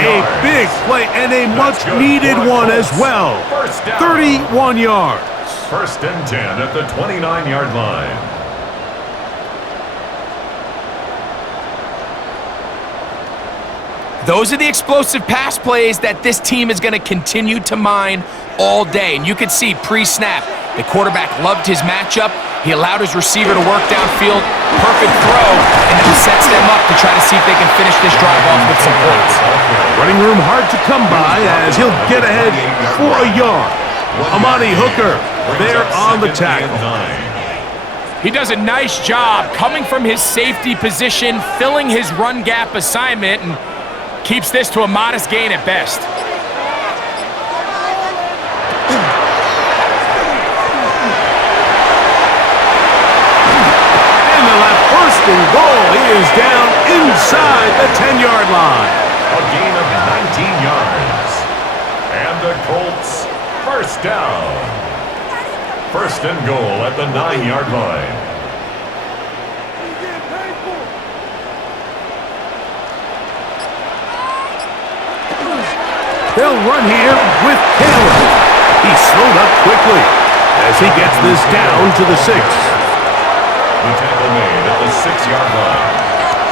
A big play and a much-needed one as well. 31 yards. 1st and 10 at the 29-yard line. Those are the explosive pass plays that this team is going to continue to mine all day. And you could see pre-snap, the quarterback loved his matchup. He allowed his receiver to work downfield. Perfect throw, and then sets them up to try to see if they can finish this drive off with some points. Running room hard to come by as he'll get ahead for a yard. Amani Hooker there on the tackle. He does a nice job coming from his safety position, filling his run gap assignment, and keeps this to a modest gain at best. and goal. He is down inside the 10-yard line. A gain of 19 yards. And the Colts, first down. First and goal at the 9-yard line. They'll run here with Taylor. He slowed up quickly as he gets this down to the 6. The tackle made at the 6-yard line.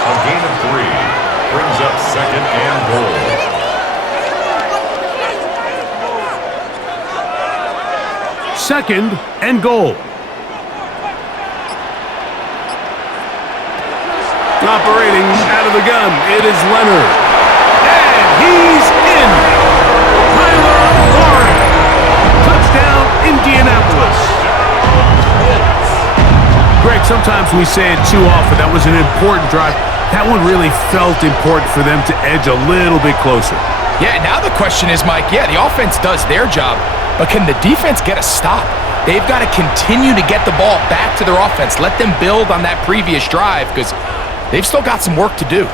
A gain of 3 brings up second and goal. Second and goal. Operating out of the gun, it is Leonard. And he's in. Tyler Warren. Touchdown, Indianapolis. Greg, sometimes we say it too often. That was an important drive. That one really felt important for them to edge a little bit closer. Yeah, now the question is, Mike, the offense does their job, but can the defense get a stop? They've got to continue to get the ball back to their offense. Let them build on that previous drive because they've still got some work to do.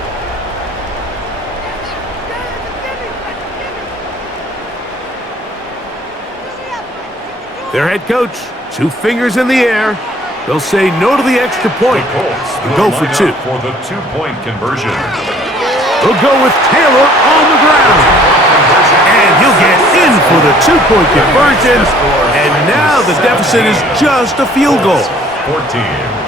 Their head coach, 2 fingers in the air. They'll say no to the extra point. The Colts and go for 2. For the 2-point conversion. They'll go with Taylor on the ground. And he'll get in for the 2-point conversion. And now the deficit is just a field goal. 14.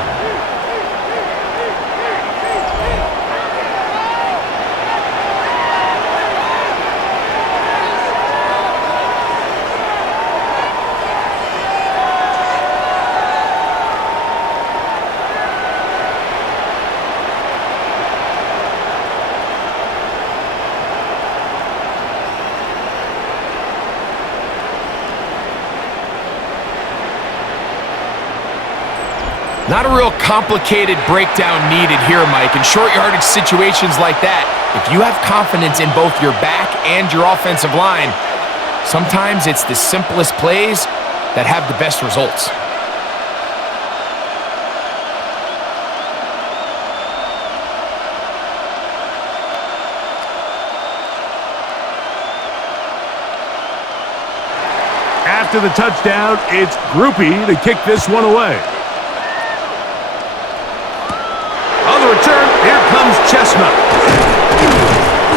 Not a real complicated breakdown needed here, Mike. In short yardage situations like that, if you have confidence in both your back and your offensive line, sometimes it's the simplest plays that have the best results. After the touchdown, it's Groupie to kick this one away. Return, here comes Chestnut.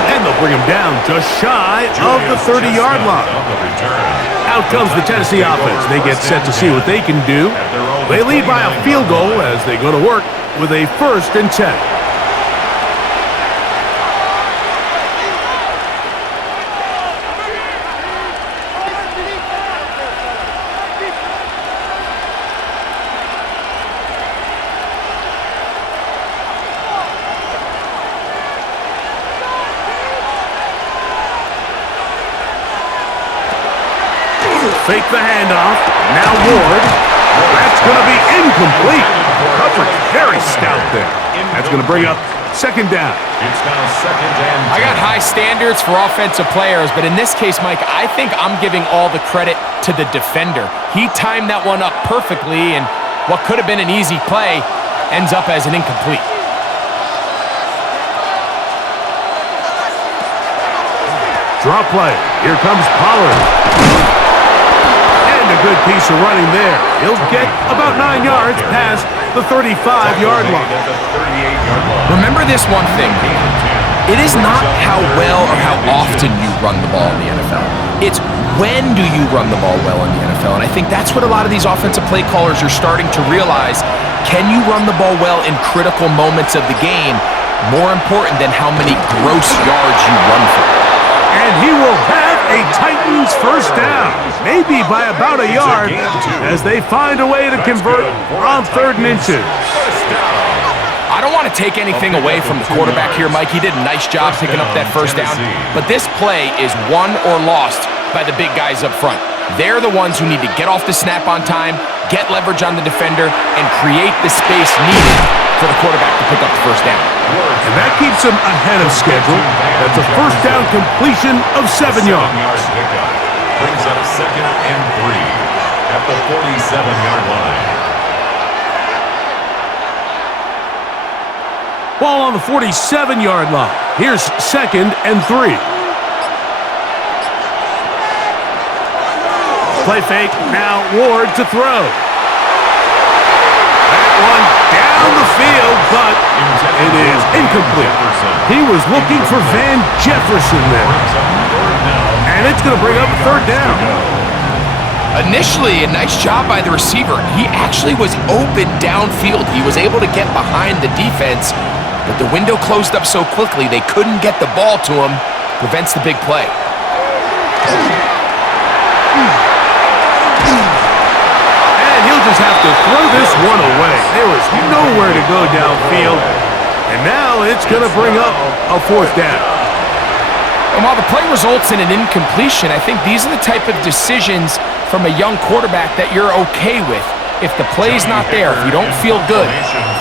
And they'll bring him down just shy of the 30-yard line. Out comes the Tennessee offense. They get set to see what they can do. They lead by a field goal as they go to work with a 1st and 10. Fake the handoff. Now Ward. That's going to be incomplete. Coverage very stout there. That's going to bring up 2nd down. It's now 2nd and 10. I got high standards for offensive players, but in this case, Mike, I think I'm giving all the credit to the defender. He timed that one up perfectly, and what could have been an easy play ends up as an incomplete. Draw play. Here comes Pollard. A good piece of running there. He'll get about 9 yards past the 35-yard line. Remember this one thing. It is not how well or how often you run the ball in the NFL. It's when do you run the ball well in the NFL. And I think that's what a lot of these offensive play callers are starting to realize. Can you run the ball well in critical moments of the game? More important than how many gross yards you run for. And he will have a Titans 1st down, maybe by about a yard, as they find a way to convert on 3rd and inches. I don't want to take anything away from the quarterback here, Mike. He did a nice job picking up that 1st down, but this play is won or lost by the big guys up front. They're the ones who need to get off the snap on time, get leverage on the defender, and create the space needed for the quarterback to pick up the 1st down. And that keeps him ahead of schedule. That's a 1st down completion of 7 yards. Brings up 2nd and 3 at the 47-yard line. Ball on the 47-yard line. Here's 2nd and 3. Play fake, now Ward to throw. That one down the field, but it is incomplete. He was looking for Van Jefferson there. And it's going to bring up a 3rd down. Initially, a nice job by the receiver. He actually was open downfield. He was able to get behind the defense, but the window closed up so quickly they couldn't get the ball to him. Prevents the big play. Just have to throw this one away. There was nowhere to go downfield, and now it's going to bring up a 4th down. And while the play results in an incompletion, I think these are the type of decisions from a young quarterback that you're okay with. If the play's not there, if you don't feel good,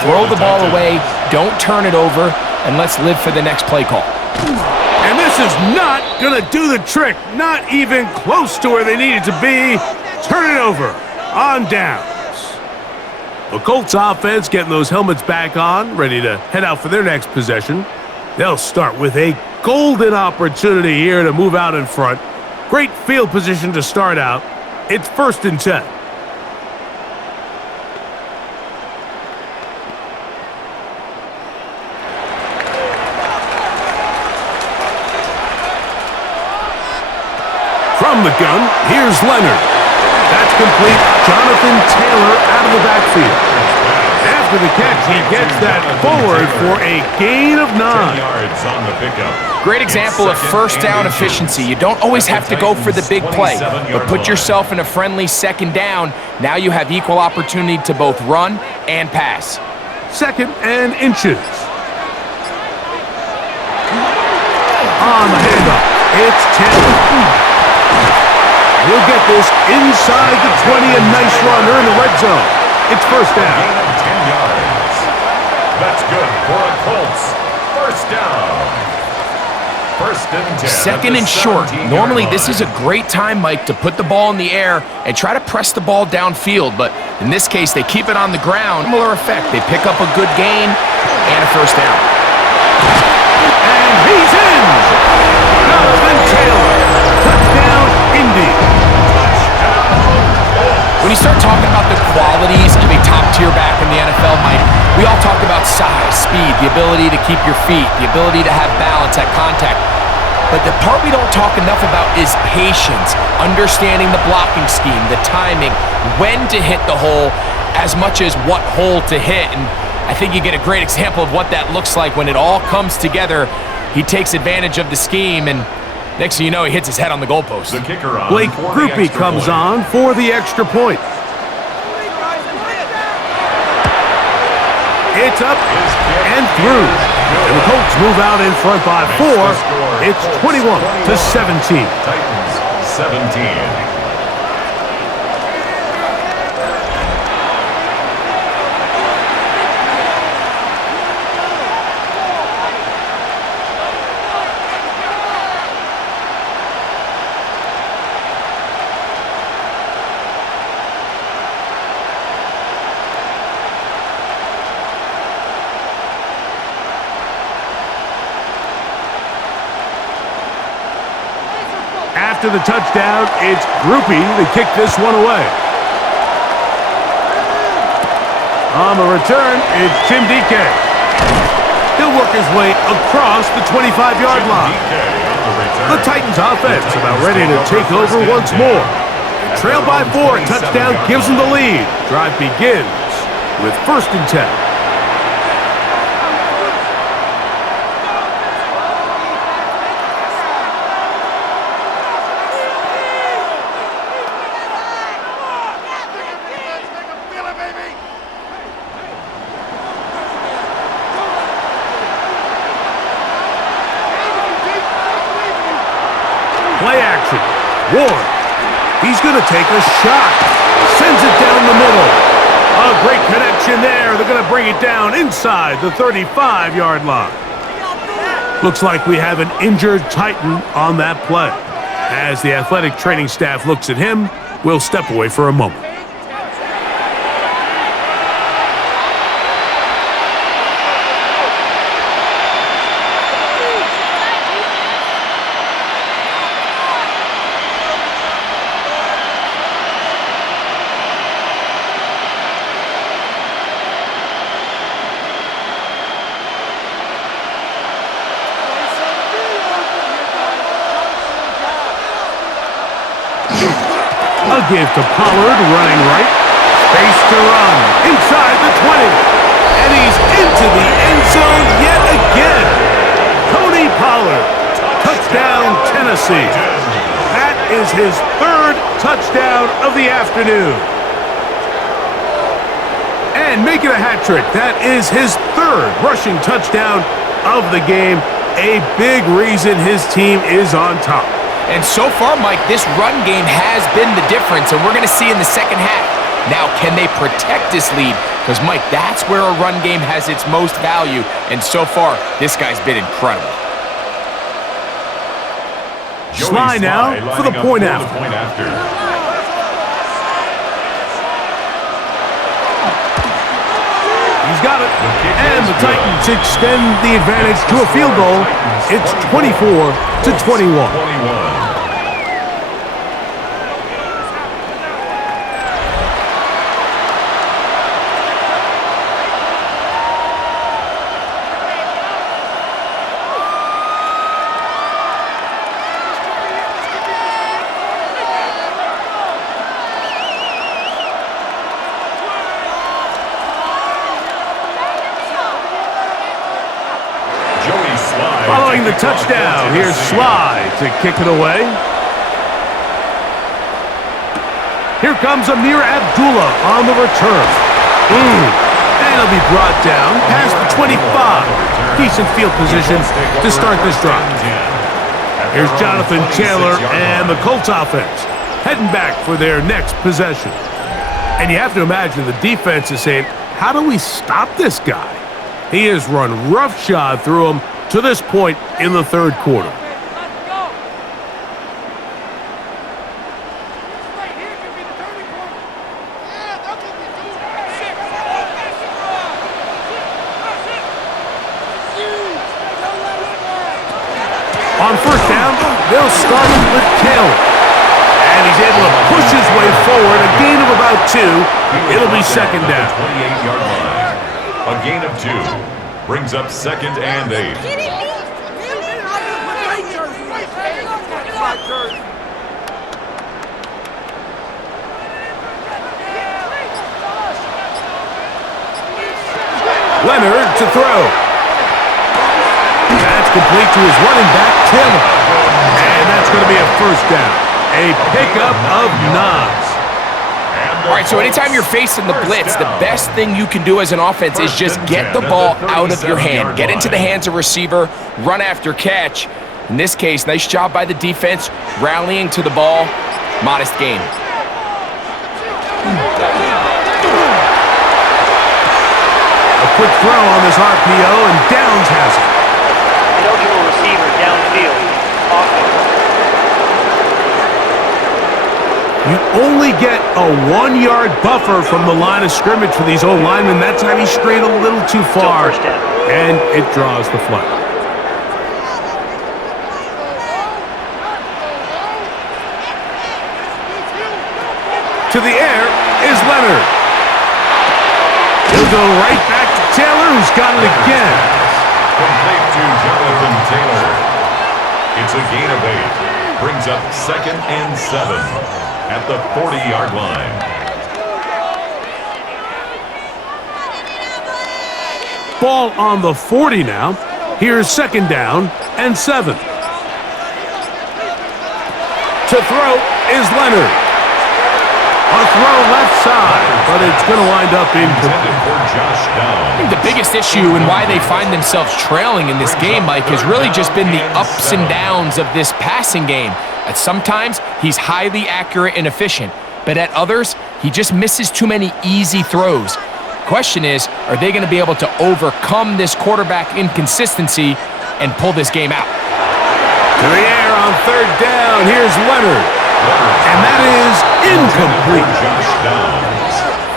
throw the ball away, don't turn it over, and let's live for the next play call. And this is not going to do the trick. Not even close to where they needed to be. Turn it over on downs. The Colts offense getting those helmets back on, ready to head out for their next possession. They'll start with a golden opportunity here to move out in front. Great field position to start out. It's 1st and 10. From the gun, here's Leonard. That's complete. Jonathan Taylor out of the backfield. After the catch, he gets that forward for a gain of 9. Yards on the pickup. Great example of first down efficiency. You don't always have to go for the big play, but put yourself in a friendly 2nd down. Now you have equal opportunity to both run and pass. 2nd and inches. On the handoff, it's Taylor. He'll get this inside the 20, a nice run. They're in the red zone. It's 1st down. Gain of 10 yards. That's good for a Colts. 1st down. 1st and 10. 2nd and short. Normally, this is a great time, Mike, to put the ball in the air and try to press the ball downfield. But in this case, they keep it on the ground. Similar effect. They pick up a good gain and a 1st down. And he's in. Jonathan Taylor. Touchdown, Indy. When you start talking about the qualities of a top-tier back in the NFL, Mike, we all talk about size, speed, the ability to keep your feet, the ability to have balance at contact. But the part we don't talk enough about is patience, understanding the blocking scheme, the timing, when to hit the hole, as much as what hole to hit. And I think you get a great example of what that looks like when it all comes together. He takes advantage of the scheme, and next thing you know, he hits his head on the goalpost. The kicker on Blake for the Groupie extra comes point. on for the extra point. It's up and through. And the Colts move out in front by 4. It's 21-17. Titans 17. After the touchdown, it's Groupie to kick this one away. On the return, it's Tim DK. He'll work his way across the 25-yard line. The Titans offense about ready to take over once more. Trailed by 4, touchdown gives them the lead. Drive begins with 1st and 10. Play action. Ward. He's going to take a shot. Sends it down the middle. A great connection there. They're going to bring it down inside the 35-yard line. Looks like we have an injured Titan on that play. As the athletic training staff looks at him, we'll step away for a moment. gave to Pollard, running right. Space to run. Inside the 20. And he's into the end zone yet again. Tony Pollard. Touchdown, Tennessee. That is his third touchdown of the afternoon. And making a hat trick. That is his third rushing touchdown of the game. A big reason his team is on top. And so far, Mike, this run game has been the difference, and we're going to see in the second half. Now, can they protect this lead? Because, Mike, that's where a run game has its most value, and so far, this guy's been incredible. Sly now for the point after. He's got it. And the Titans extend the advantage to a field goal. It's 24-21. Following the touchdown, here's Sly to kick it away. Here comes Amir Abdullah on the return. And he'll be brought down past the 25. Decent field position to start this drive. Here's Jonathan Taylor and the Colts offense heading back for their next possession. And you have to imagine the defense is saying, how do we stop this guy? He has run roughshod through him to this point in the third quarter. On first down, they'll start with Taylor. And he's able to push his way forward, a gain of about 2. It'll be second down. 28-yard line. A gain of 2. Brings up second and 8. Leonard to throw. That's complete to his running back, Taylor. And that's going to be a first down. A pickup of 9. All right, so anytime you're facing the blitz, the best thing you can do as an offense is just get the ball out of your hand. Get into the hands of receiver, run after catch. In this case, nice job by the defense, rallying to the ball. Modest gain. A quick throw on this RPO, and Downs has it. Eligible receiver downfield. Offense. You only get a 1-yard buffer from the line of scrimmage for these O-linemen. That time he strayed a little too far, and it draws the flag. To the air is Leonard. He'll go right back to Taylor, who's got it again. Complete to Jonathan Taylor. It's a gain of 8. Brings up second and 7. At the 40-yard line. Ball on the 40 now. Here's second down and 7. To throw is Leonard. A throw left side, but it's going to wind up incomplete. I think the biggest issue and why they find themselves trailing in this game, Mike, has really just been the ups and downs of this passing game. At sometimes, he's highly accurate and efficient, but at others, he just misses too many easy throws. Question is, are they going to be able to overcome this quarterback inconsistency and pull this game out? To the air on third down, here's Leonard. And that is incomplete.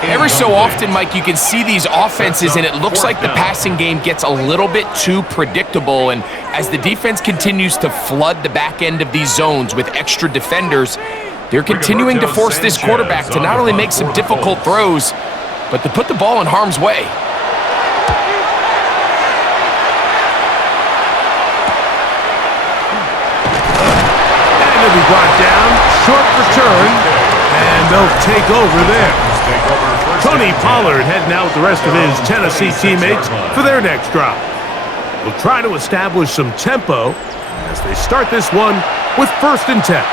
Every so often, Mike, you can see these offenses, and it looks like the passing game gets a little bit too predictable. And as the defense continues to flood the back end of these zones with extra defenders, they're continuing to force this quarterback to not only make some difficult throws, but to put the ball in harm's way. And he'll be brought down. Short return. And and they'll take over there. Take over first Tony and 10. Pollard heading out with the rest of his Tennessee teammates for their next drive. We'll try to establish some tempo as they start this one with 1st and 10.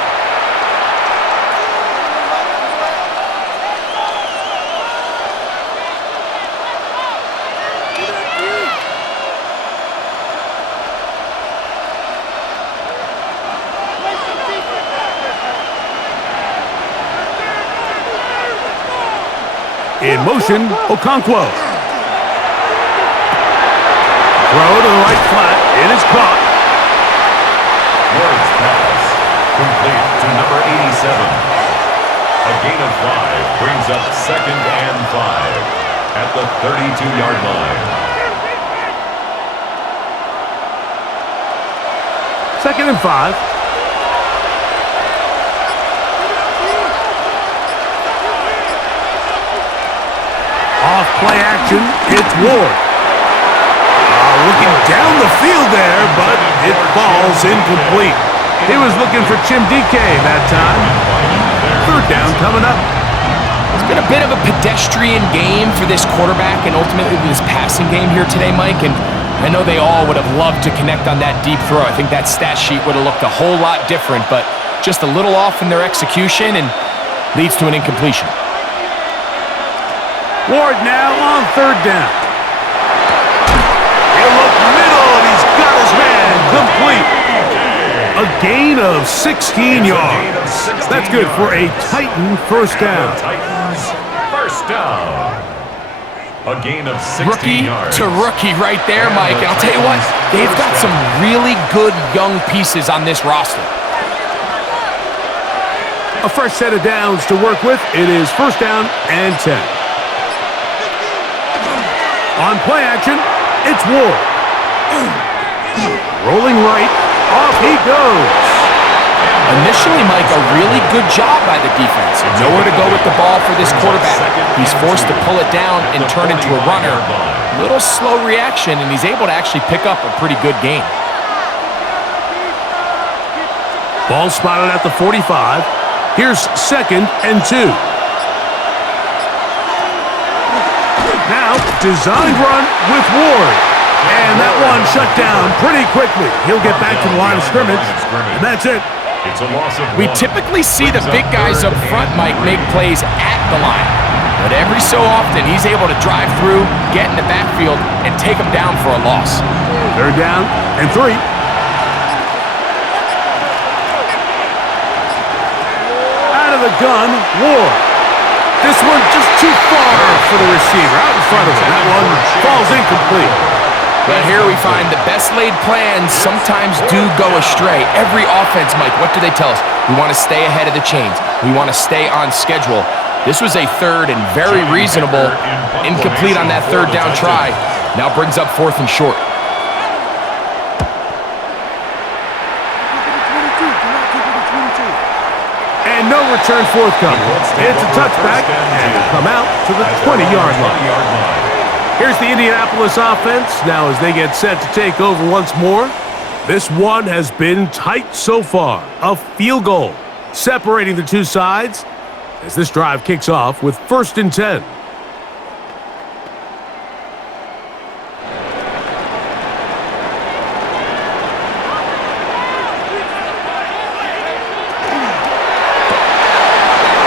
In motion, Okonkwo. Throw to the right flat. It is caught. Ward's pass complete to number 87. A gain of 5 brings up 2nd and 5 at the 32-yard line. 2nd and 5. Off play action, it's Ward. Looking down the field there, but it falls incomplete. He was looking for Chim DK that time. 3rd down coming up. It's been a bit of a pedestrian game for this quarterback and ultimately this passing game here today, Mike. And I know they all would have loved to connect on that deep throw. I think that stat sheet would have looked a whole lot different, but just a little off in their execution and leads to an incompletion. Ward now on 3rd down. He'll look middle, and he's got his man complete. A gain of 16 yards. That's good for a Titan 1st down. Titans 1st down. A gain of 16 Rookie yards. to rookie right there, Mike. And I'll tell you what, they've got some really good young pieces on this roster. A fresh set of downs to work with. It is 1st down and 10. On play action, it's Ward. Rolling right, off he goes. Initially, Mike, a really good job by the defense. Nowhere to go with the ball for this quarterback. He's forced to pull it down and turn into a runner. Little slow reaction, and he's able to actually pick up a pretty good gain. Ball spotted at the 45. Here's 2nd and 2. Now, designed run with Ward. And that one shut down pretty quickly. He'll get back to the line of scrimmage, and that's it. It's a loss of We 1. typically see the big guys up front, Mike, make plays at the line. But every so often, he's able to drive through, get in the backfield, and take them down for a loss. 3rd down and 3. Out of the gun, Ward. This one just too far for the receiver, out in front of him. That one falls incomplete. But here we find the best laid plans sometimes do go astray. Every offense, Mike, what do they tell us? We want to stay ahead of the chains. We want to stay on schedule. This was a 3rd and very reasonable. Incomplete on that 3rd down try. Now brings up 4th and short. And no return forthcoming. It's a touchback, and it'll come out to the 20-yard line. Here's the Indianapolis offense. Now as they get set to take over once more, this one has been tight so far. A field goal separating the two sides as this drive kicks off with 1st and 10.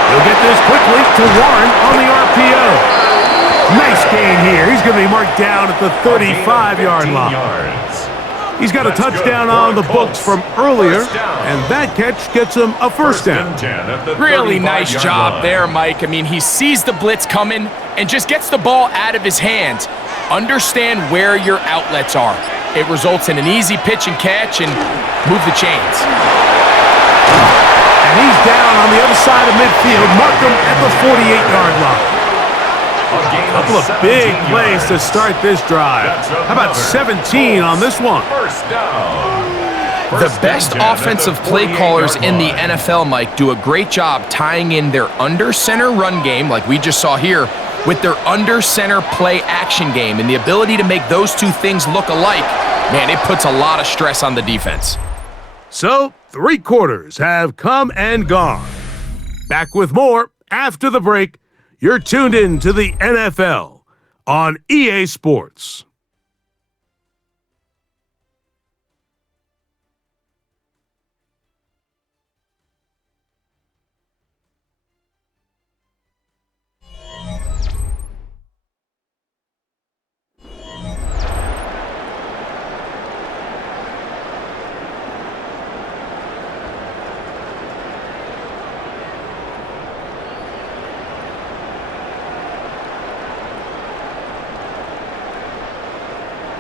He'll get this quickly to Warren on the RPO. Nice gain here. He's going to be marked down at the 35-yard line. He's got a touchdown on the books from earlier, and that catch gets him a 1st down. Really nice job there, Mike. I mean, he sees the blitz coming and just gets the ball out of his hands. Understand where your outlets are. It results in an easy pitch and catch and move the chains. And he's down on the other side of midfield. Mark him at the 48-yard line. A couple of big plays to start this drive. How about 17 on this one? The best offensive play callers in the NFL, Mike, do a great job tying in their under-center run game, like we just saw here, with their under-center play action game. And the ability to make those two things look alike, man, it puts a lot of stress on the defense. So, 3 quarters have come and gone. Back with more After the break, you're tuned in to the NFL on EA Sports.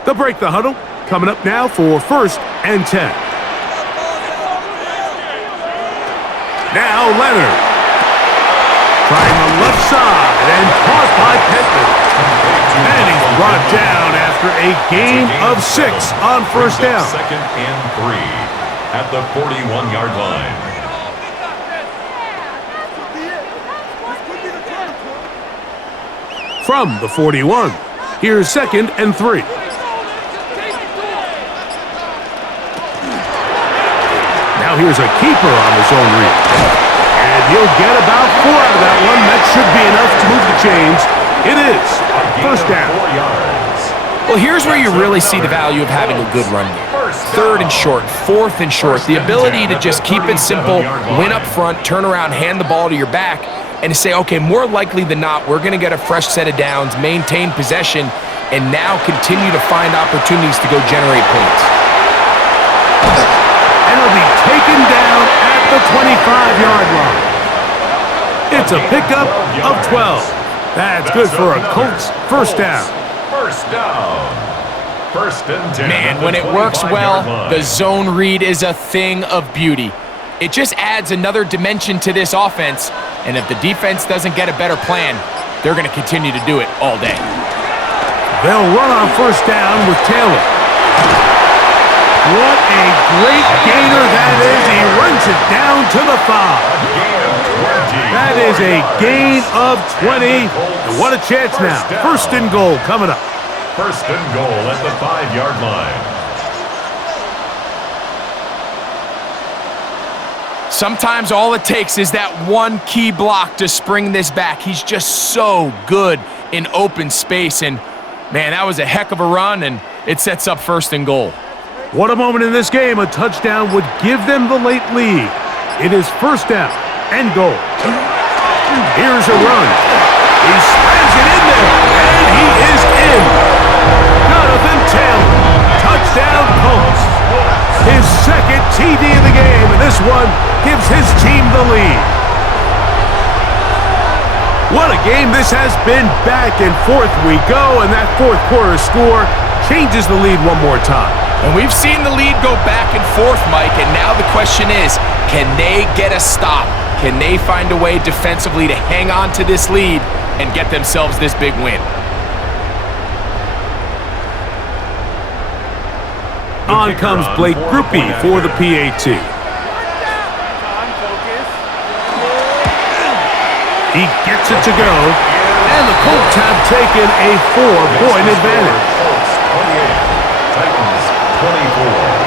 The break, the huddle, coming up now for 1st and 10. Now Leonard. Trying the left side and caught by Pittman. And he's brought down after a gain of 6 on 1st down. 2nd and 3 at the 41-yard line. From the 41, here's 2nd and 3. Now here's a keeper on his own read. And he'll get about 4 out of that one. That should be enough to move the chains. It is 1st down. 4 yards. Well, here's where you really see the value of having a good run game. 3rd and short, 4th and short. The ability to just keep it simple, win up front, turn around, hand the ball to your back, and to say, okay, more likely than not, we're going to get a fresh set of downs, maintain possession, and now continue to find opportunities to go generate points. And he'll be taken down at the 25-yard line. It's a pickup of 12. That's good for a Colts 1st down. 1st down. 1st and 10. Man, when it works well, the zone read is a thing of beauty. It just adds another dimension to this offense, and if the defense doesn't get a better plan, they're going to continue to do it all day. They'll run on 1st down with Taylor. What a great gainer that is. He runs it down to the 5. That is a gain of 20. And what a chance now. 1st and goal coming up. 1st and goal at the 5-yard line. Sometimes all it takes is that one key block to spring this back. He's just so good in open space. And, man, that was a heck of a run, and it sets up 1st and goal. What a moment in this game. A touchdown would give them the late lead. It is 1st down and goal. Here's a run. He slams it in there, and he is in. Jonathan Taylor, touchdown Colts. His 2nd TD of the game, and this one gives his team the lead. What a game this has been. Back and forth we go, and that 4th quarter score changes the lead one more time. And we've seen the lead go back and forth, Mike, and now the question is, can they get a stop? Can they find a way defensively to hang on to this lead and get themselves this big win? On comes Blake Grupe for the PAT. He gets it to go, and the Colts have taken a 4-point advantage. Colts 28, Titans 24.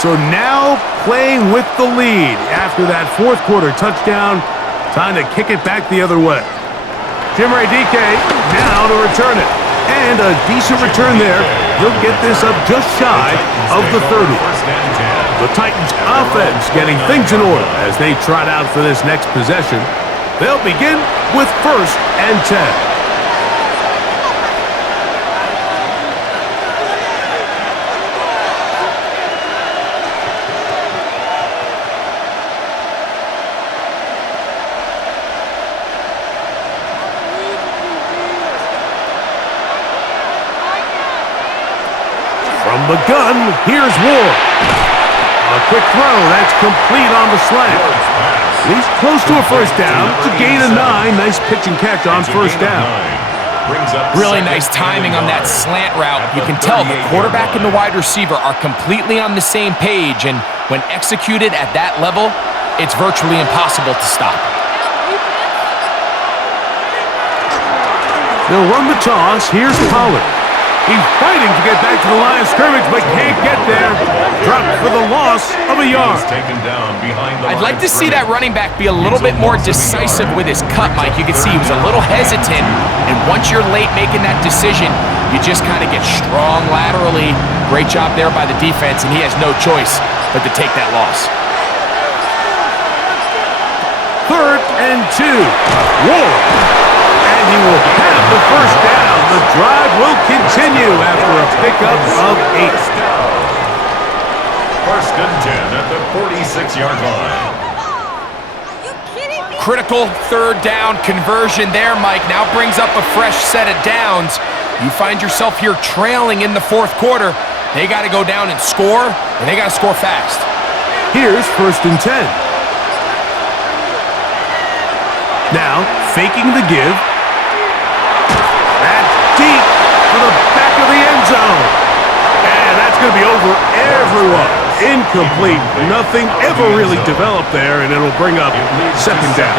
So now playing with the lead after that 4th quarter touchdown. Time to kick it back the other way. Jim Radike now to return it. And a decent return there. He'll get this up just shy of the 30. The Titans offense getting things in order as they trot out for this next possession. They'll begin with 1st and 10. From the gun, here's Ward. A quick throw, that's complete on the slant. He's close to a 1st down. It's a gain of 9. Nice pitch and catch on 1st down. brings up Really second nice timing on that and slant route. at You the can tell the 38-yard quarterback and the line. wide receiver are completely on the same page, and when executed at that level, it's virtually impossible to stop. They'll run the toss. Here's Pollard. He's fighting to get back to the line of scrimmage, but can't get there. Dropped for the loss of a yard. He's taken down behind the I'd line like to see that scrimmage. running back be a little bit more decisive with his cut, Mike. You can see he was a little hesitant, and once you're late making that decision, you just kind of get strong laterally. Great job there by the defense, and he has no choice but to take that loss. 3rd and 2. Ward. And he will have the first down. The drive will continue after a pickup of 8. First and 10 at the 46-yard line. Critical 3rd down conversion there, Mike. Now brings up a fresh set of downs. You find yourself here trailing in the 4th quarter. They got to go down and score, and they got to score fast. Here's 1st and 10. Now, faking the give. That's deep for the back of the end zone. And that's going to be over everyone. Incomplete. Nothing ever really developed there, and it'll bring up 2nd down.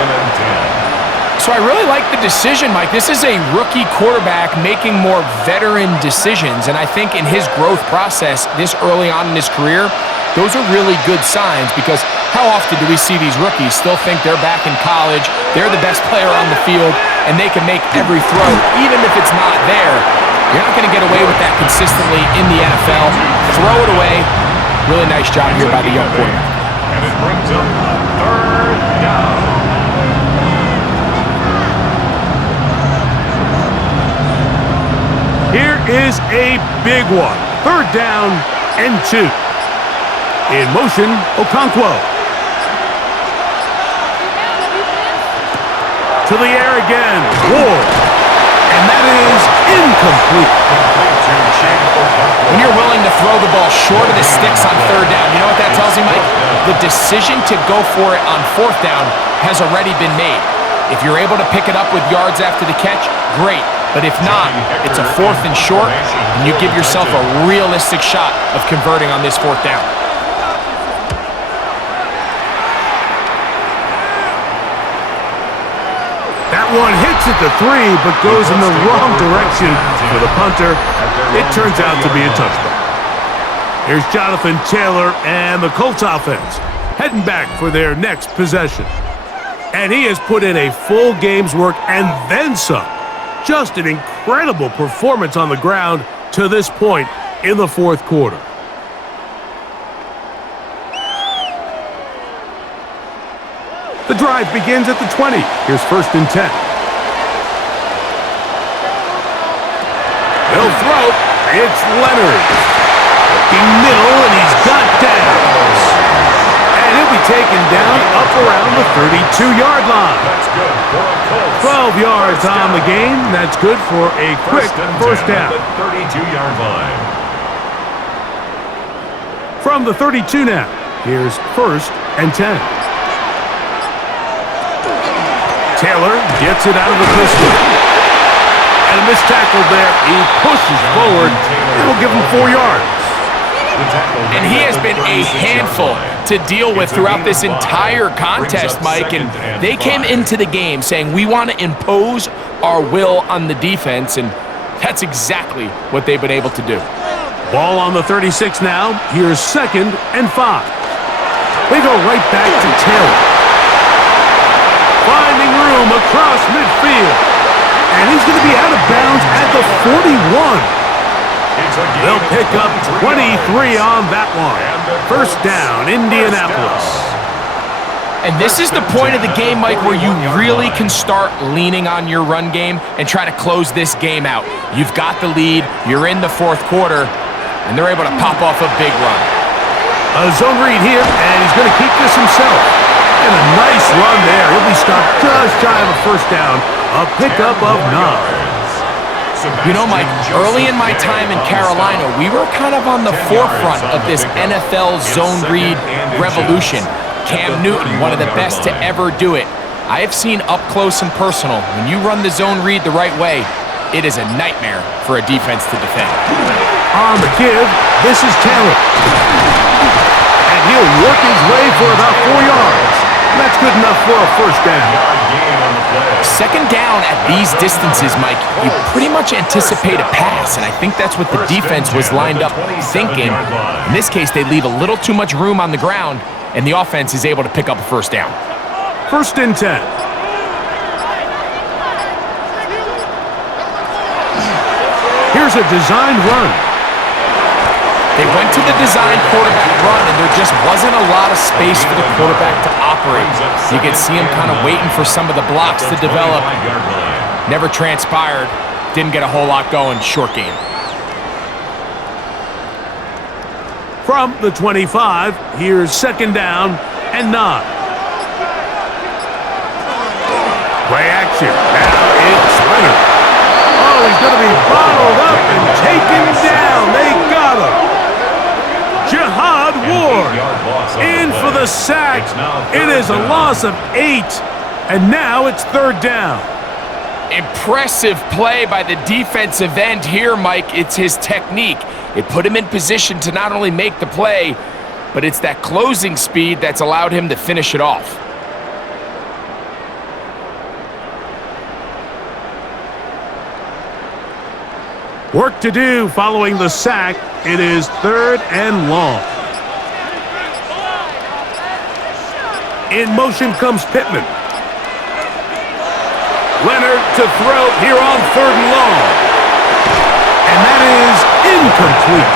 So I really like the decision, Mike. This is a rookie quarterback making more veteran decisions, and I think in his growth process this early on in his career, those are really good signs, because how often do we see these rookies still think they're back in college, they're the best player on the field, and they can make every throw, even if it's not there. You're not going to get away with that consistently in the NFL. Throw it away. Really nice job here by the young quarterback. And it brings up 3rd down. Here is a big one. 3rd down and 2. In motion, Okonkwo. To the air again. Ward. And that is incomplete. When you're willing to throw the ball short of the sticks on 3rd down, you know what that tells you, Mike? The decision to go for it on 4th down has already been made. If you're able to pick it up with yards after the catch, great. But if not, it's a 4th and short, and you give yourself a realistic shot of converting on this 4th down. That one hits at the 3, but goes in the wrong direction for the punter. It turns out to be a touchdown. Here's Jonathan Taylor and the Colts offense heading back for their next possession. And he has put in a full game's work and then some. Just an incredible performance on the ground to this point in the 4th quarter. The drive begins at the 20. Here's 1st and 10. He'll throw. It's Leonard. Looking middle, and he's got down. And he'll be taken down up around the 32-yard line. That's good for a Colts. 12 yards on the game. That's good for a quick first down. At the 32-yard line. From the 32 now, here's 1st and 10. Taylor gets it out of the pistol. And a missed tackle there. He pushes forward. It'll give him 4 yards. And he has been a handful to deal with throughout this entire contest, Mike. And they came into the game saying, we want to impose our will on the defense. And that's exactly what they've been able to do. Ball on the 36 now. Here's 2nd and 5. They go right back to Taylor. Finding room across midfield. And he's going to be out of bounds at the 41. They'll pick up 23 on that one. First down, Indianapolis. And this is the point of the game, Mike, where you really can start leaning on your run game and try to close this game out. You've got the lead. You're in the 4th quarter, and they're able to pop off a big run. A zone read here, and he's going to keep this himself. And a nice run there. He'll be stopped just shy of a first down. A pickup of 9. You know, Mike, early in my time in Carolina, we were kind of on the forefront of this NFL zone read revolution. Cam Newton, one of the best to ever do it. I have seen up close and personal, when you run the zone read the right way, it is a nightmare for a defense to defend. On the give, this is Taylor. And he'll work his way for about 4 yards. That's good enough for a first down. Second down at these distances, Mike, you pretty much anticipate a pass, and I think that's what the defense was lined up thinking. In this case, they leave a little too much room on the ground, and the offense is able to pick up a first down. 1st and 10. Here's a designed run. They went to the design quarterback run, and there just wasn't a lot of space for the quarterback to operate. You could see him kind of waiting for some of the blocks to develop. Never transpired. Didn't get a whole lot going. Short game. From the 25, here's 2nd down and 9. Play action. Now it's Leonard. Oh, he's going to be bottled up and taken down. They got him. Jihad Ward in for the sack. It is a loss of 8, and now it's 3rd down. Impressive play by the defensive end here, Mike. It's his technique. It put him in position to not only make the play, but it's that closing speed that's allowed him to finish it off. Work to do following the sack. It is 3rd and long. In motion comes Pittman. Leonard to throw here on 3rd and long. And that is incomplete.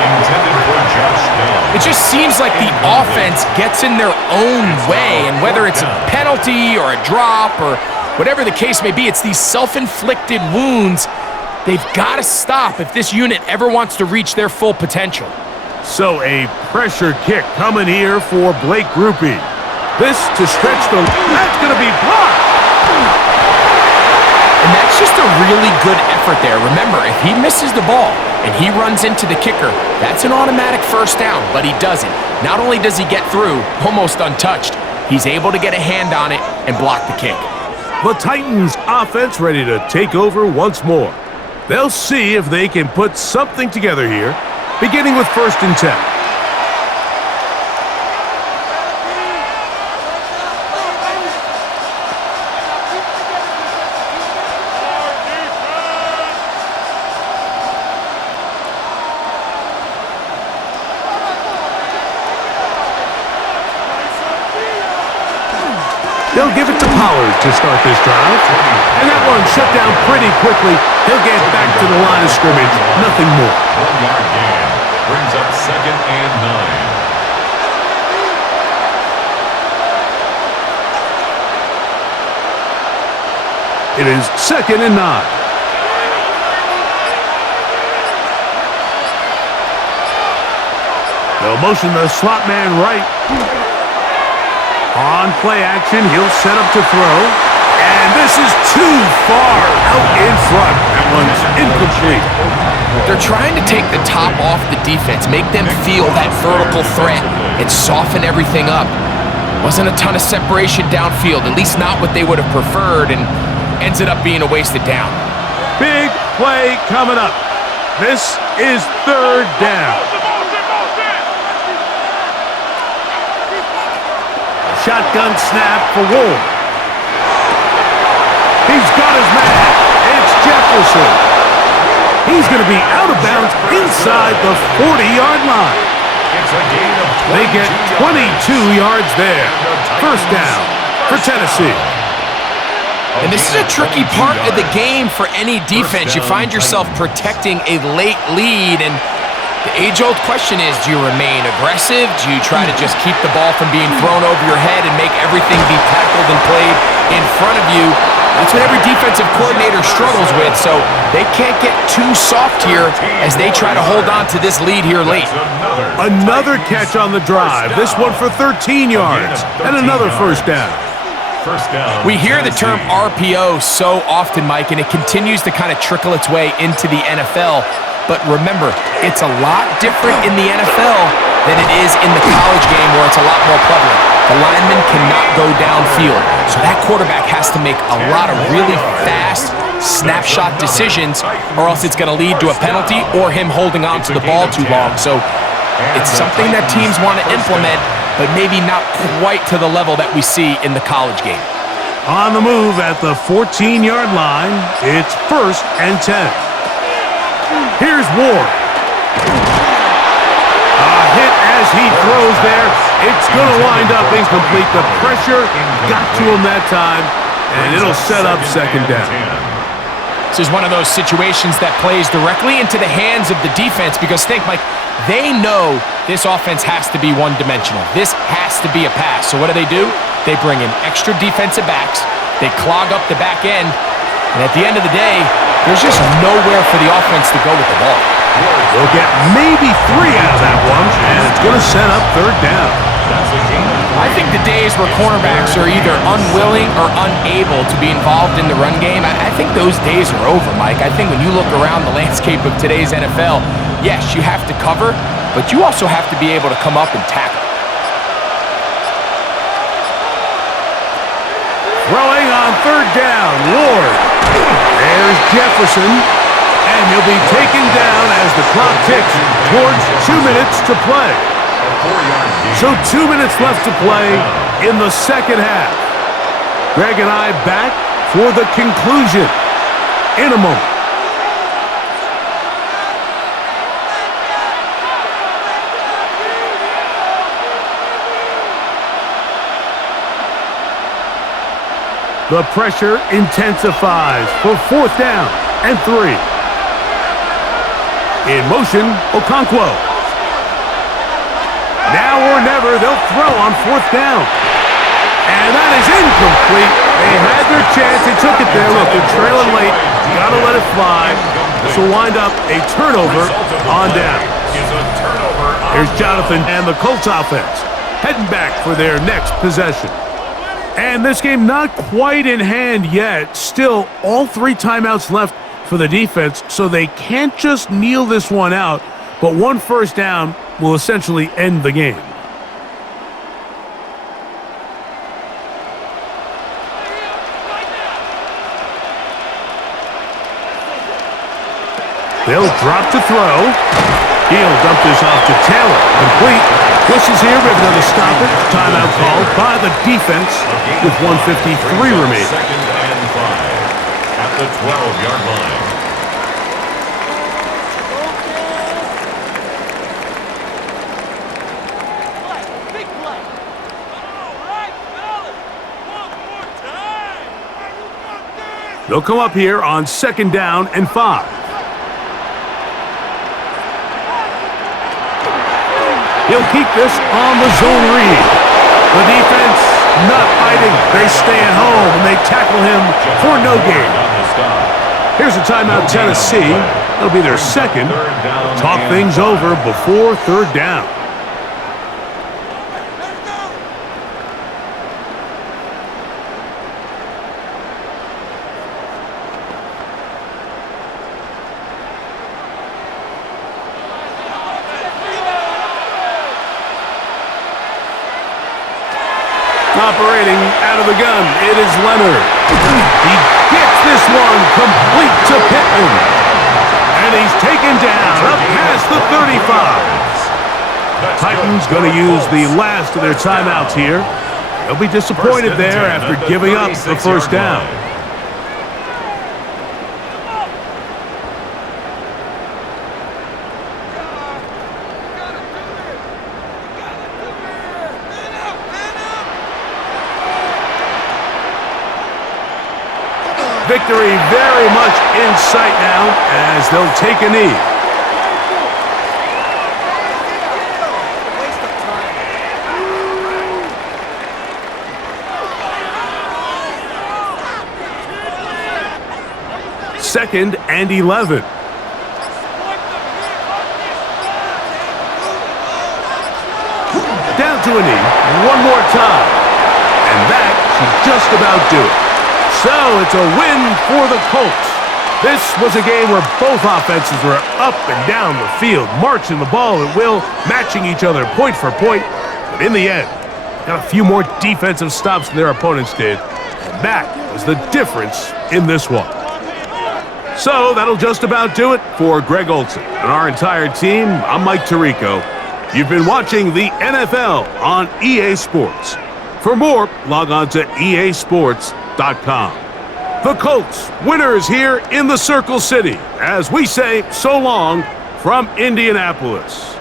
Intended for Josh Down. It just seems like the offense gets in their own way, and whether it's a penalty or a drop or whatever the case may be, it's these self-inflicted wounds. They've got to stop if this unit ever wants to reach their full potential. So a pressure kick coming here for Blake Grupe. This to stretch the... That's going to be blocked! And that's just a really good effort there. Remember, if he misses the ball and he runs into the kicker, that's an automatic first down, but he doesn't. Not only does he get through, almost untouched, he's able to get a hand on it and block the kick. The Titans offense ready to take over once more. They'll see if they can put something together here, beginning with 1st and 10. They'll give it to Pollard to start this drive. And that one shut down pretty quickly. He'll get back to the line of scrimmage. Nothing more. 1-yard gain. Brings up 2nd and 9. It is 2nd and 9. They'll motion the slot man right. On play action, he'll set up to throw. And this is too far out in front. That one's incomplete. They're trying to take the top off the defense, make them feel that vertical threat, and soften everything up. Wasn't a ton of separation downfield, at least not what they would have preferred, and ends it up being a wasted down. Big play coming up. This is 3rd down. Shotgun snap for Ward. He's got his man. It's Jefferson. He's going to be out of bounds inside the 40-yard line. It's a gain of 22 They get 22 yards there. First down for Tennessee. And this is a tricky part of the game for any defense. You find yourself protecting a late lead, and the age-old question is, do you remain aggressive? Do you try to just keep the ball from being thrown over your head and make everything be tackled and played in front of you? That's what every defensive coordinator struggles with, so they can't get too soft here as they try to hold on to this lead here late. Another catch on the drive, this one for 13 yards, and another first down. First down. We hear the term RPO so often, Mike, and it continues to kind of trickle its way into the NFL. But remember, it's a lot different in the NFL than it is in the college game where it's a lot more prevalent. The lineman cannot go downfield. So that quarterback has to make a lot of really fast snapshot decisions, or else it's going to lead to a penalty or him holding on to the ball too long. So it's something that teams want to implement, but maybe not quite to the level that we see in the college game. On the move at the 14-yard line, it's 1st and 10. Here's Ward. A hit as he throws there. It's going to wind up incomplete. The pressure got to him that time, and it'll set up 2nd down. This is one of those situations that plays directly into the hands of the defense because think, Mike, they know this offense has to be one-dimensional. This has to be a pass. So what do? They bring in extra defensive backs. They clog up the back end. And at the end of the day, there's just nowhere for the offense to go with the ball. They'll get maybe 3 out of that one, and it's going to set up 3rd down. I think the days where cornerbacks are either unwilling or unable to be involved in the run game, I think those days are over, Mike. I think when you look around the landscape of today's NFL, yes, you have to cover, but you also have to be able to come up and tackle. Throwing on 3rd down, Ward. There's Jefferson, and he'll be taken down as the clock ticks towards 2 minutes to play. So 2 minutes left to play in the 2nd half. Greg and I back for the conclusion in a moment. The pressure intensifies for 4th down and 3. In motion, Okonkwo. Now or never, they'll throw on 4th down. And that is incomplete. They had their chance. They took it there. Look, they're trailing late. Got to let it fly. This will wind up a turnover on down. Here's Jonathan and the Colts offense heading back for their next possession. And this game not quite in hand yet. Still, all 3 timeouts left for the defense, so they can't just kneel this one out, but 1 first down will essentially end the game. They'll drop to throw. He'll dump this off to Taylor. Complete. Bushes here. We have another stoppage. Timeout called by the defense with 1:53 remaining. 2nd and 5 at the 12-yard line. They'll come up here on 2nd down and 5. He'll keep this on the zone read. The defense not fighting. They stay at home and they tackle him for no gain. Here's a timeout, Tennessee. It'll be their 2nd. Talk things over before 3rd down. Operating out of the gun, it is Leonard. He gets this one complete to Pittman. And he's taken down up past the 35. Titans going to use the last of their timeouts here. They'll be disappointed there after giving up the 1st down. Victory very much in sight now as they'll take a knee. Second and 11. Down to a knee one more time. And that should just about do it. So it's a win for the Colts. This was a game where both offenses were up and down the field, marching the ball at will, matching each other point for point. But in the end, got a few more defensive stops than their opponents did. And that was the difference in this one. So that'll just about do it for Greg Olson and our entire team. I'm Mike Tirico. You've been watching the NFL on EA Sports. For more, log on to easports.com. The Colts, winners here in the Circle City, as we say so long from Indianapolis.